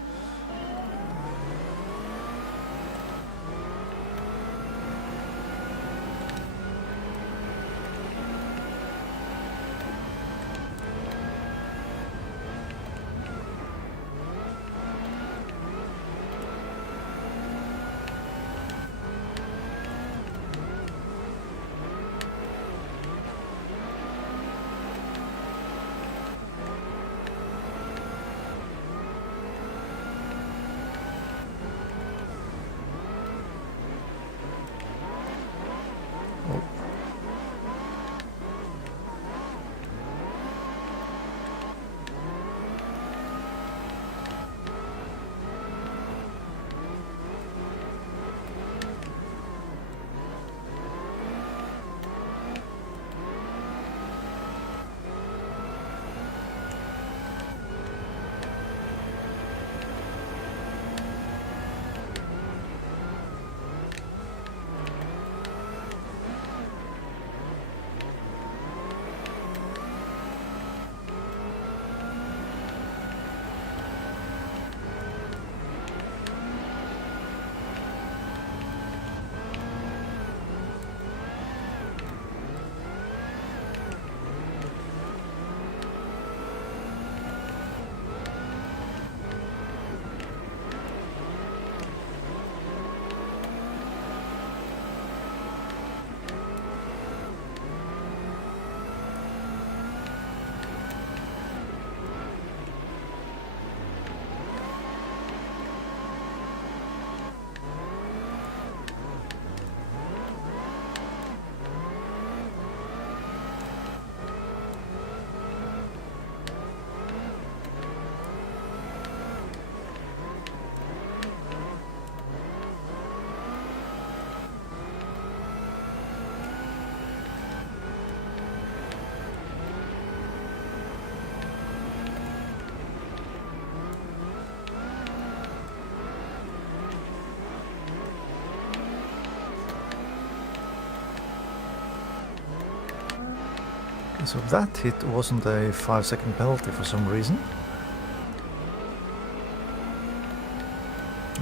So that hit wasn't a 5-second penalty for some reason.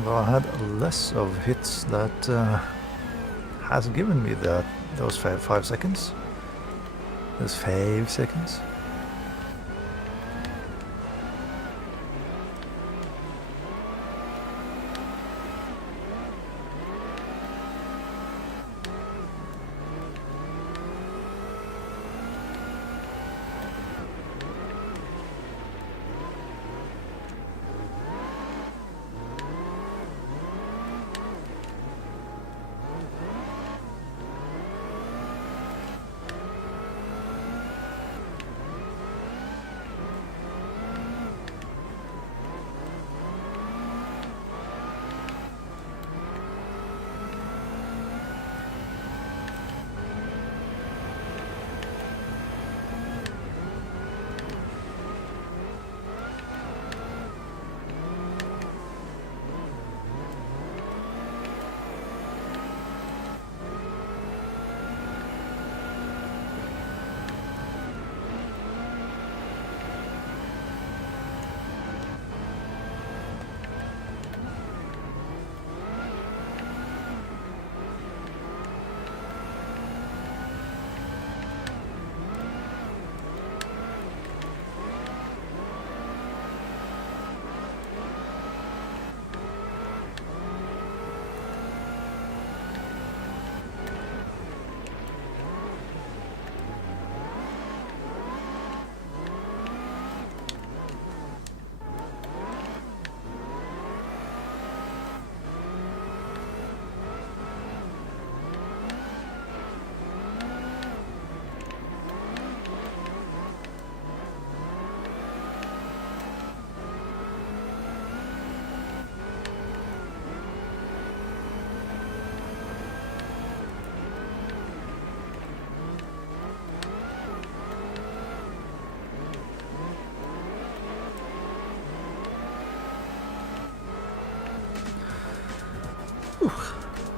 Well, I had less of hits that has given me those 5 seconds. Those 5 seconds.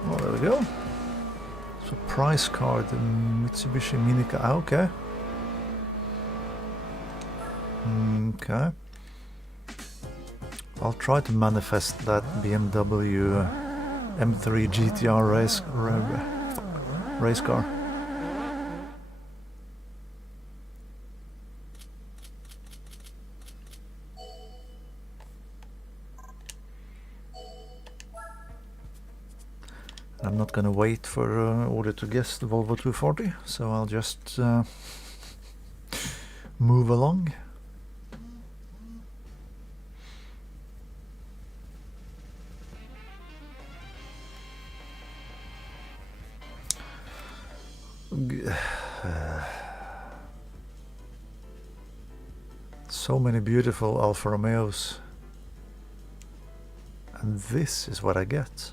Well, there we go. So price card, the Mitsubishi Minica. Okay. Okay. I'll try to manifest that BMW M3 GTR race car. I'm not gonna wait for order to guess the Volvo 240, so I'll just move along. So many beautiful Alfa Romeos, and this is what I get.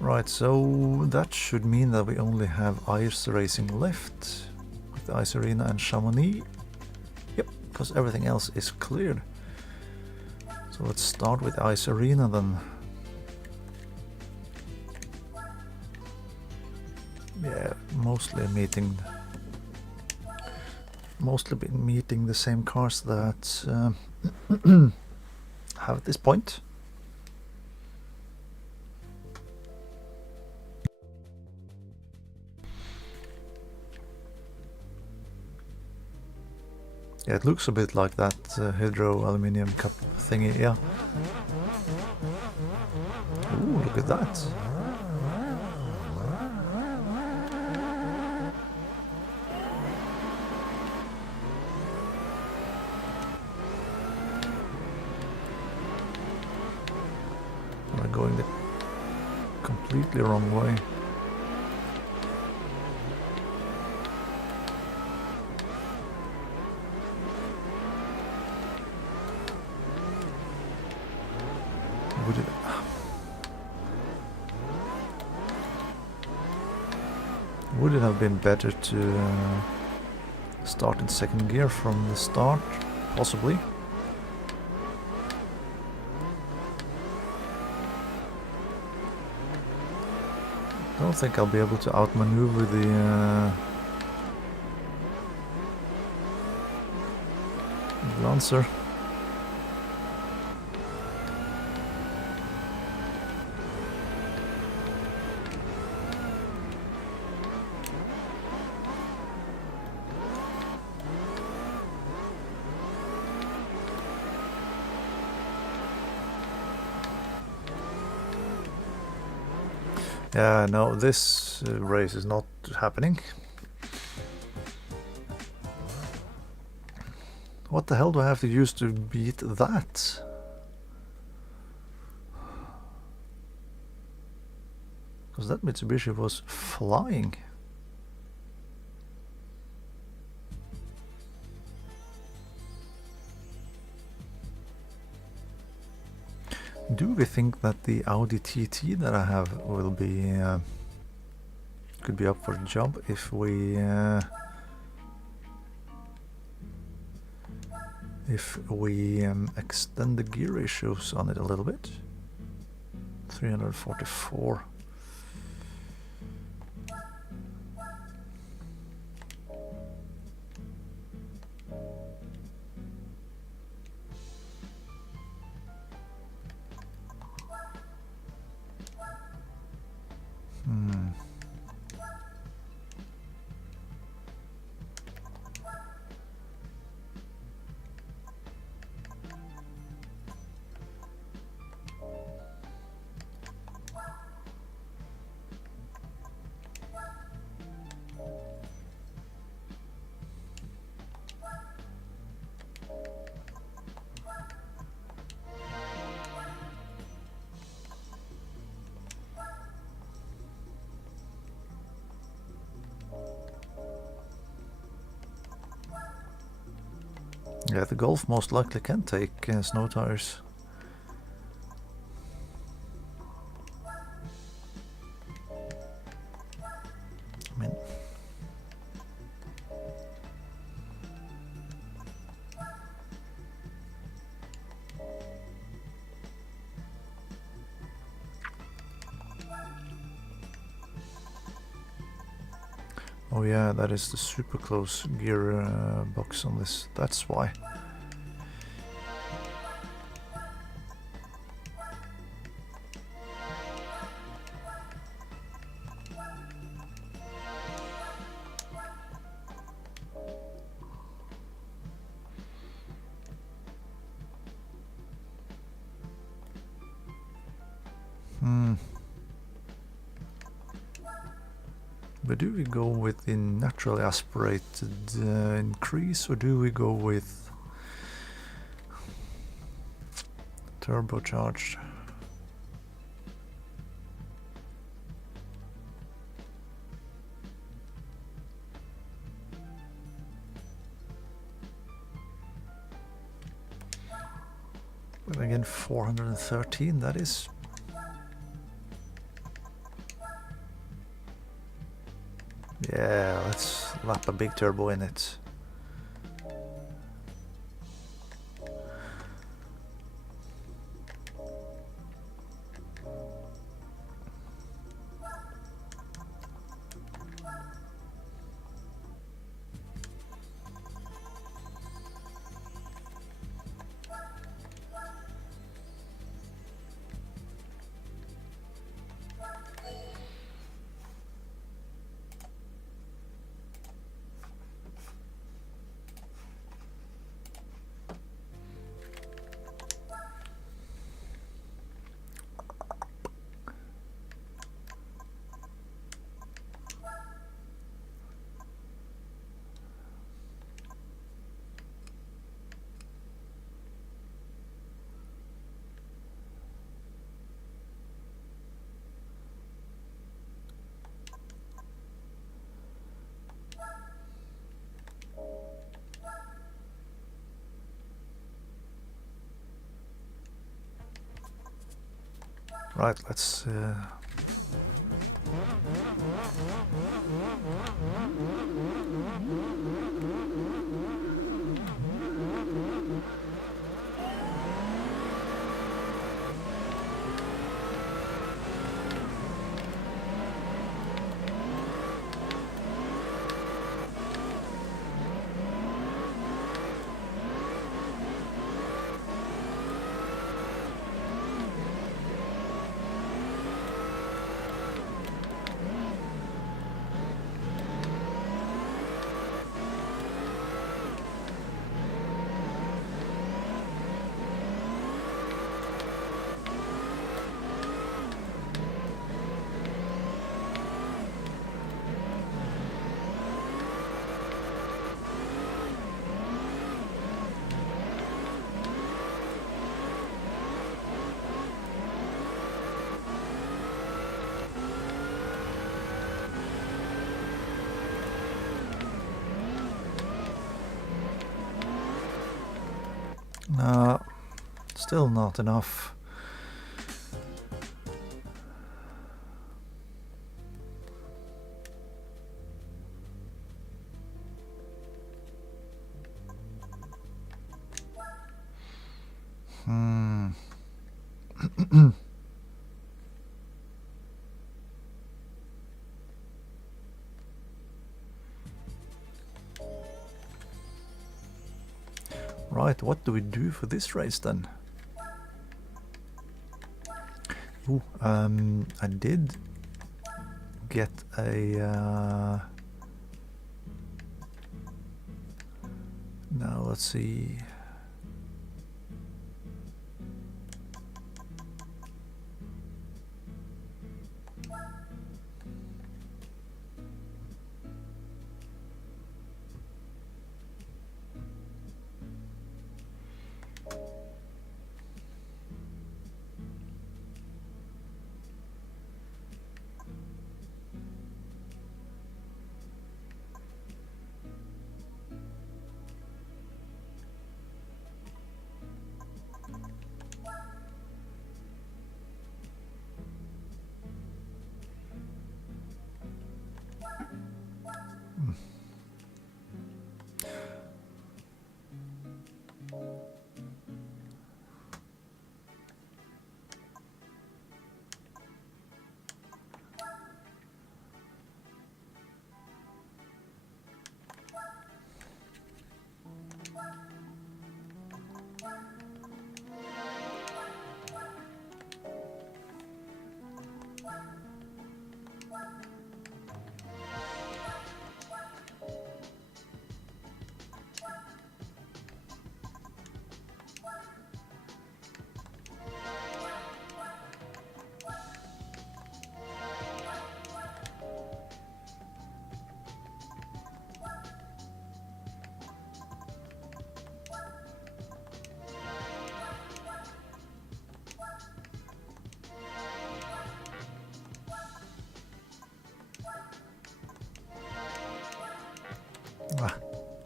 Right, so that should mean that we only have ice racing left with the Ice Arena and Chamonix. Yep, because everything else is cleared. So let's start with Ice Arena then. Yeah, mostly meeting the same cars that have at this point. Yeah, it looks a bit like that Hydro Aluminium Cup thingy, yeah. Ooh, look at that. We're going the completely wrong way. would it have been better to start in second gear from the start? Possibly. I don't think I'll be able to outmaneuver the Lancer. Yeah, no, this race is not happening. What the hell do I have to use to beat that? Because that Mitsubishi was flying. Do we think that the Audi TT that I have will be could be up for a job if we extend the gear ratios on it a little bit? 344. Yeah, the Golf most likely can take snow tires. I mean, oh yeah, that is the super close gear box on this. That's why. But do we go with the naturally aspirated increase, or do we go with turbocharged? But again, 413, that is. Yeah, let's lap a big turbo in it. Right, let's no, still not enough. Right, what do we do for this race then? Ooh, I did get a... now let's see...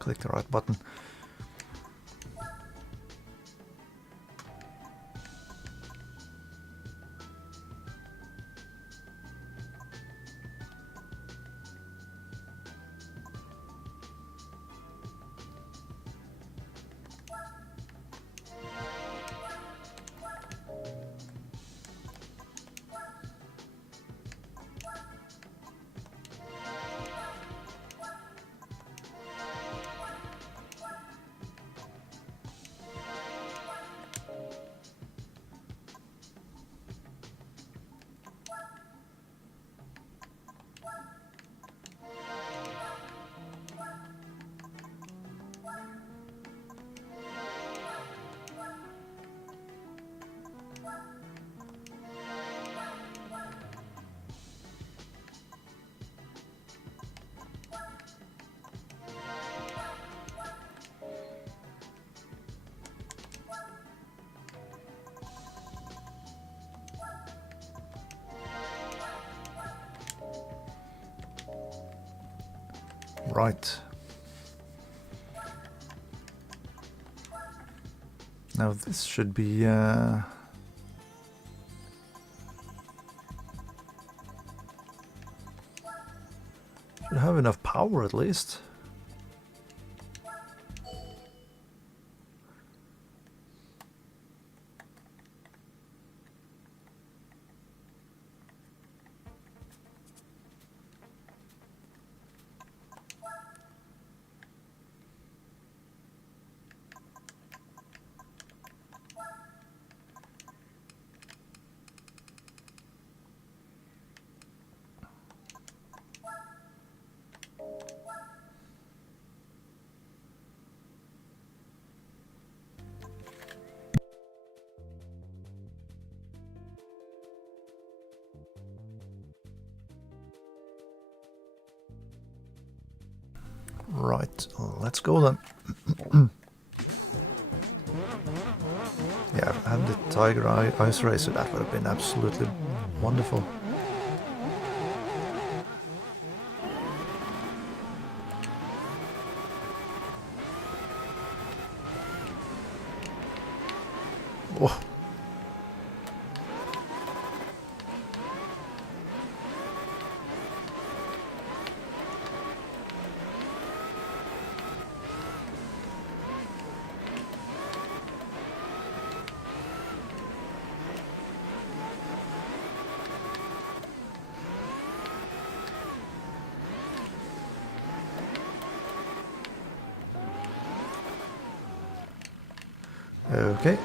click the right button. Right. Now this should be have enough power at least. Right, let's go then. Yeah, if I had the Tiger Ice Racer, that would have been absolutely wonderful. Oh. Okay.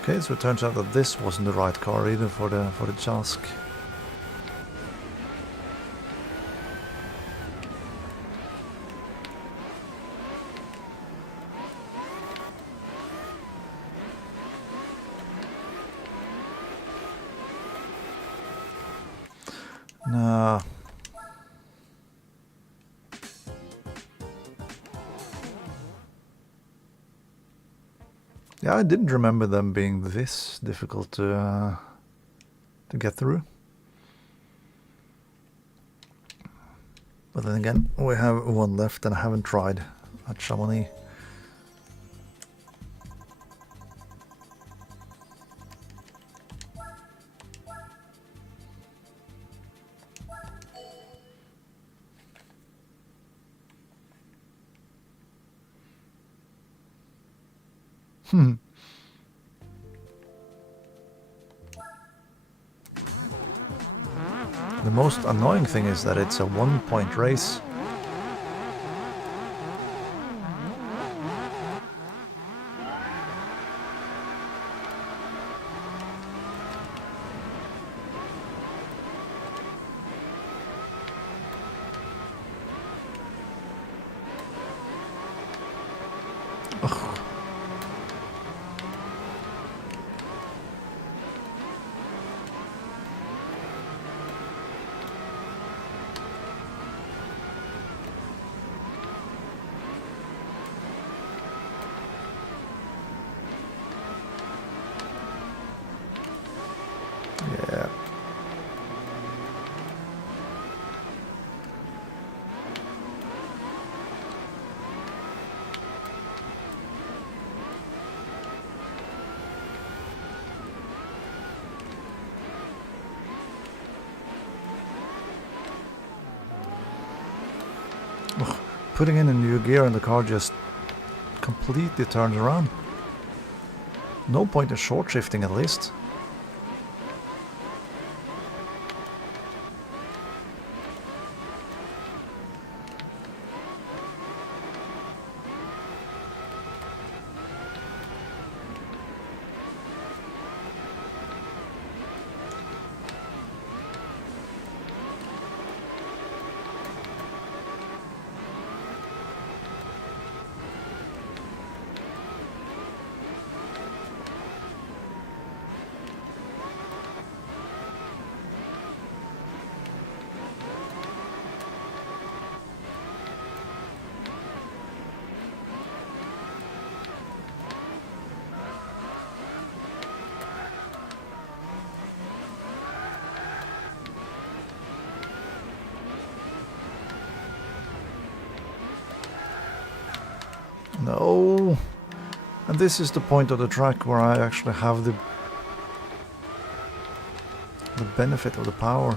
Okay, so it turns out that this wasn't the right car either for the task. Nah. Yeah, I didn't remember them being this difficult to get through. But then again, we have one left and I haven't tried at Chamonix. The most annoying thing is that it's a one-point race. Ugh. Yeah. Ugh. Putting in a new gear and the car just completely turns around. No point in short shifting at least. No! And this is the point of the track where I actually have the benefit of the power.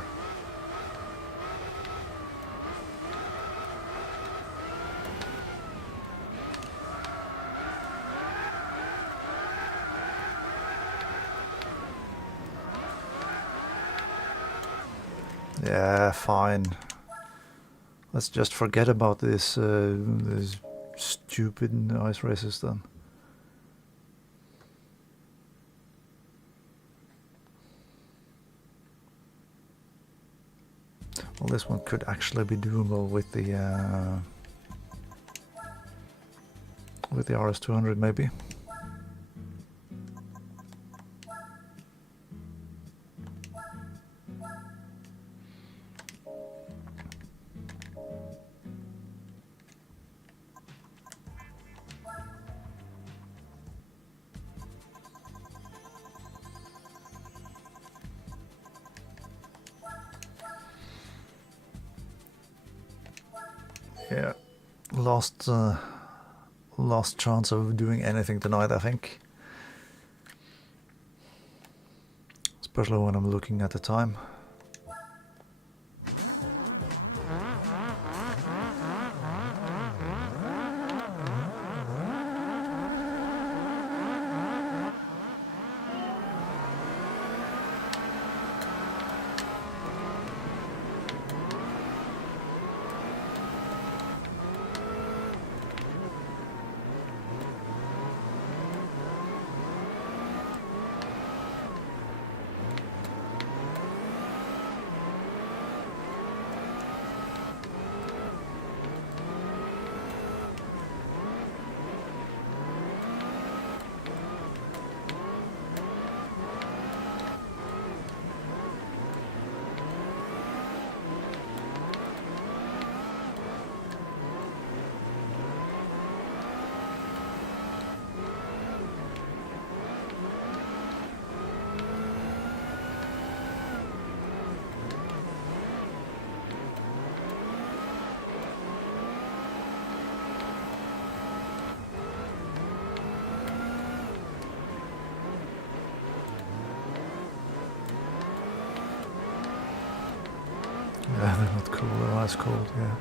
Yeah, fine. Let's just forget about this stupid ice races then. Well, this one could actually be doable with the RS200 maybe. Yeah, last chance of doing anything tonight, I think. Especially when I'm looking at the time. Yeah, they're not cool, they're ice cold, yeah.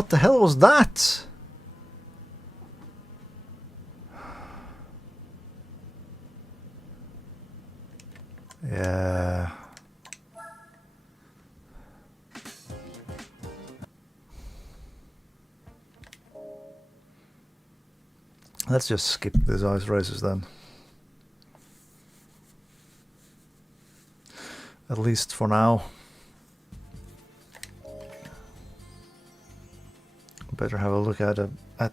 What the hell was that? Yeah. Let's just skip these ice races then. At least for now. Better have a look at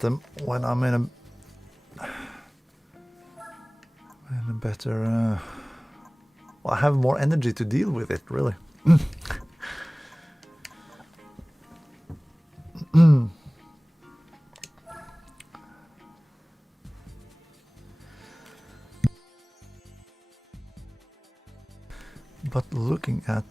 them when I'm in a better... well, I have more energy to deal with it, really. But looking at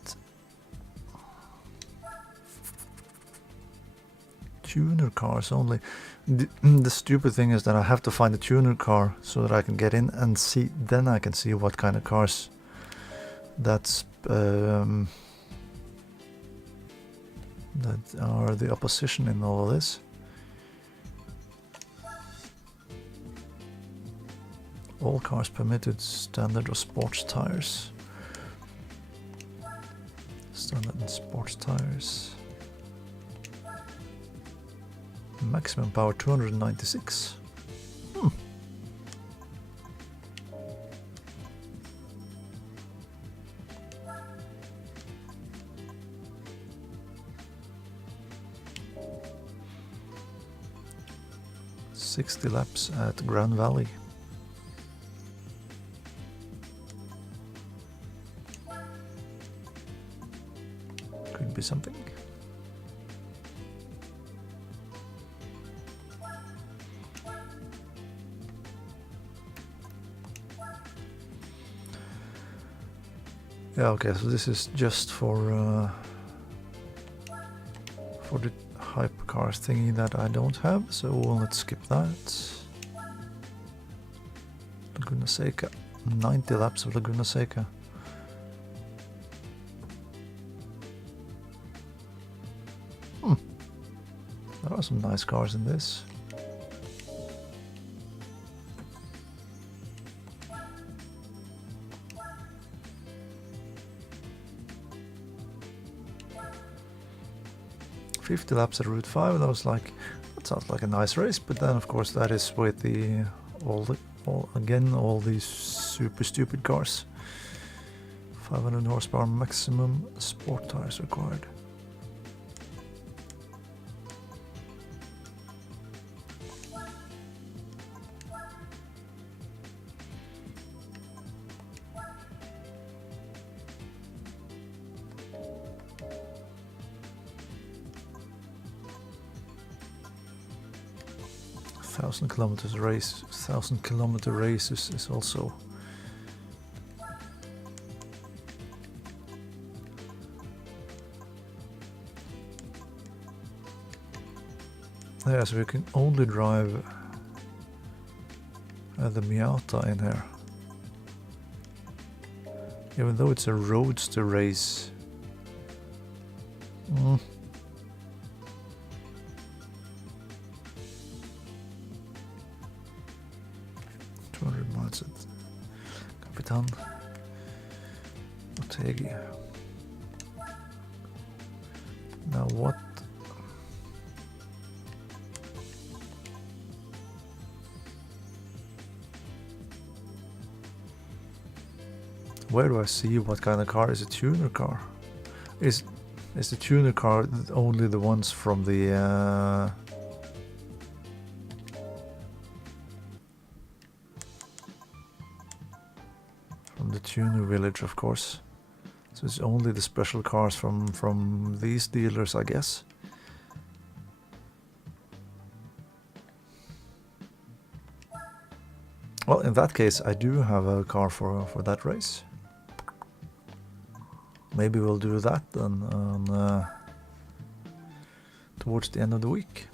tuner cars only, the stupid thing is that I have to find a tuner car so that I can get in and see. Then I can see what kind of cars that are the opposition in all of this. All cars permitted standard or sports tires. Standard and sports tires. Maximum power 296. Hmm. "60 laps at Grand Valley." Could be something. Yeah, okay, so this is just for the hypercar thingy that I don't have, so let's skip that. Laguna Seca, 90 laps of Laguna Seca. There are some nice cars in this. "50 laps at Route 5, that was like, that sounds like a nice race, but then of course that is with the all these super stupid cars. 500 horsepower maximum, sport tires required. Race, 1,000-kilometer races is also yeah, so you can only drive the Miata in here, even though it's a roadster race. 200 miles at Capitan Otegi. Now what? Where do I see what kind of car is a tuner car? Is the tuner car only the ones from the tuner village, of course? So it's only the special cars from these dealers, I guess. Well, in that case, I do have a car for that race. Maybe we'll do that then towards the end of the week.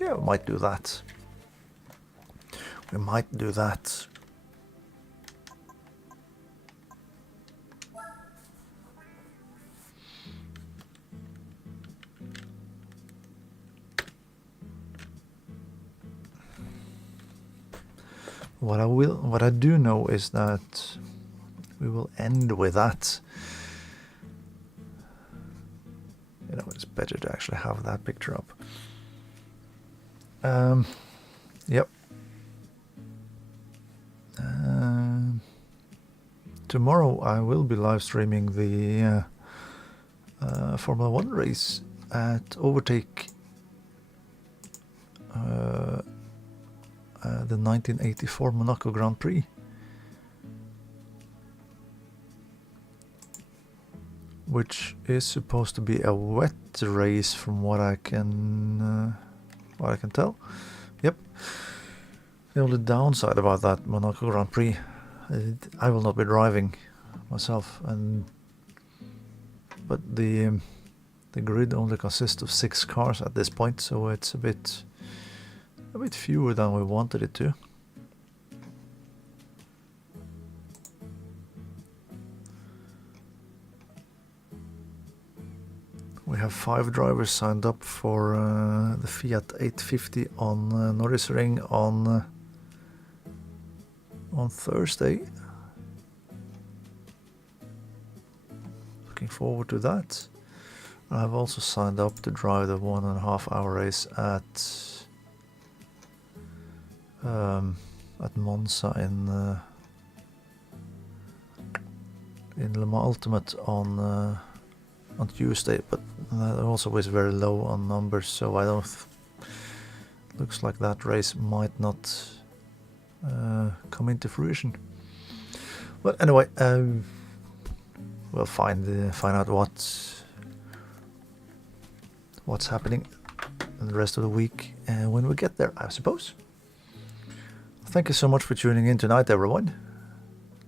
Yeah, we might do that. We might do that. what I do know is that we will end with that. You know, it's better to actually have that picture up. Yep. Tomorrow I will be live streaming the Formula 1 race at Overtake, the 1984 Monaco Grand Prix. Which is supposed to be a wet race, from what I can tell. Yep. The only downside about that Monaco Grand Prix, I will not be driving myself, but the grid only consists of 6 cars at this point, so it's a bit fewer than we wanted it to. We have 5 drivers signed up for the Fiat 850 on Norris Ring on Thursday. Looking forward to that. I've also signed up to drive the 1.5 hour race at Monza in Le Mans Ultimate on Tuesday, but that also is very low on numbers, so I don't. Looks like that race might not come into fruition. But anyway, we'll find out what's happening in the rest of the week when we get there, I suppose. Thank you so much for tuning in tonight, everyone.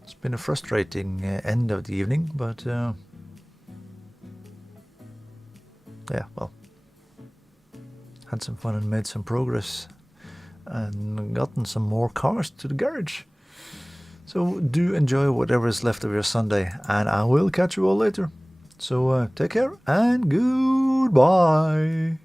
It's been a frustrating end of the evening, but yeah, well, had some fun and made some progress and gotten some more cars to the garage. So do enjoy whatever is left of your Sunday, and I will catch you all later. So take care and goodbye.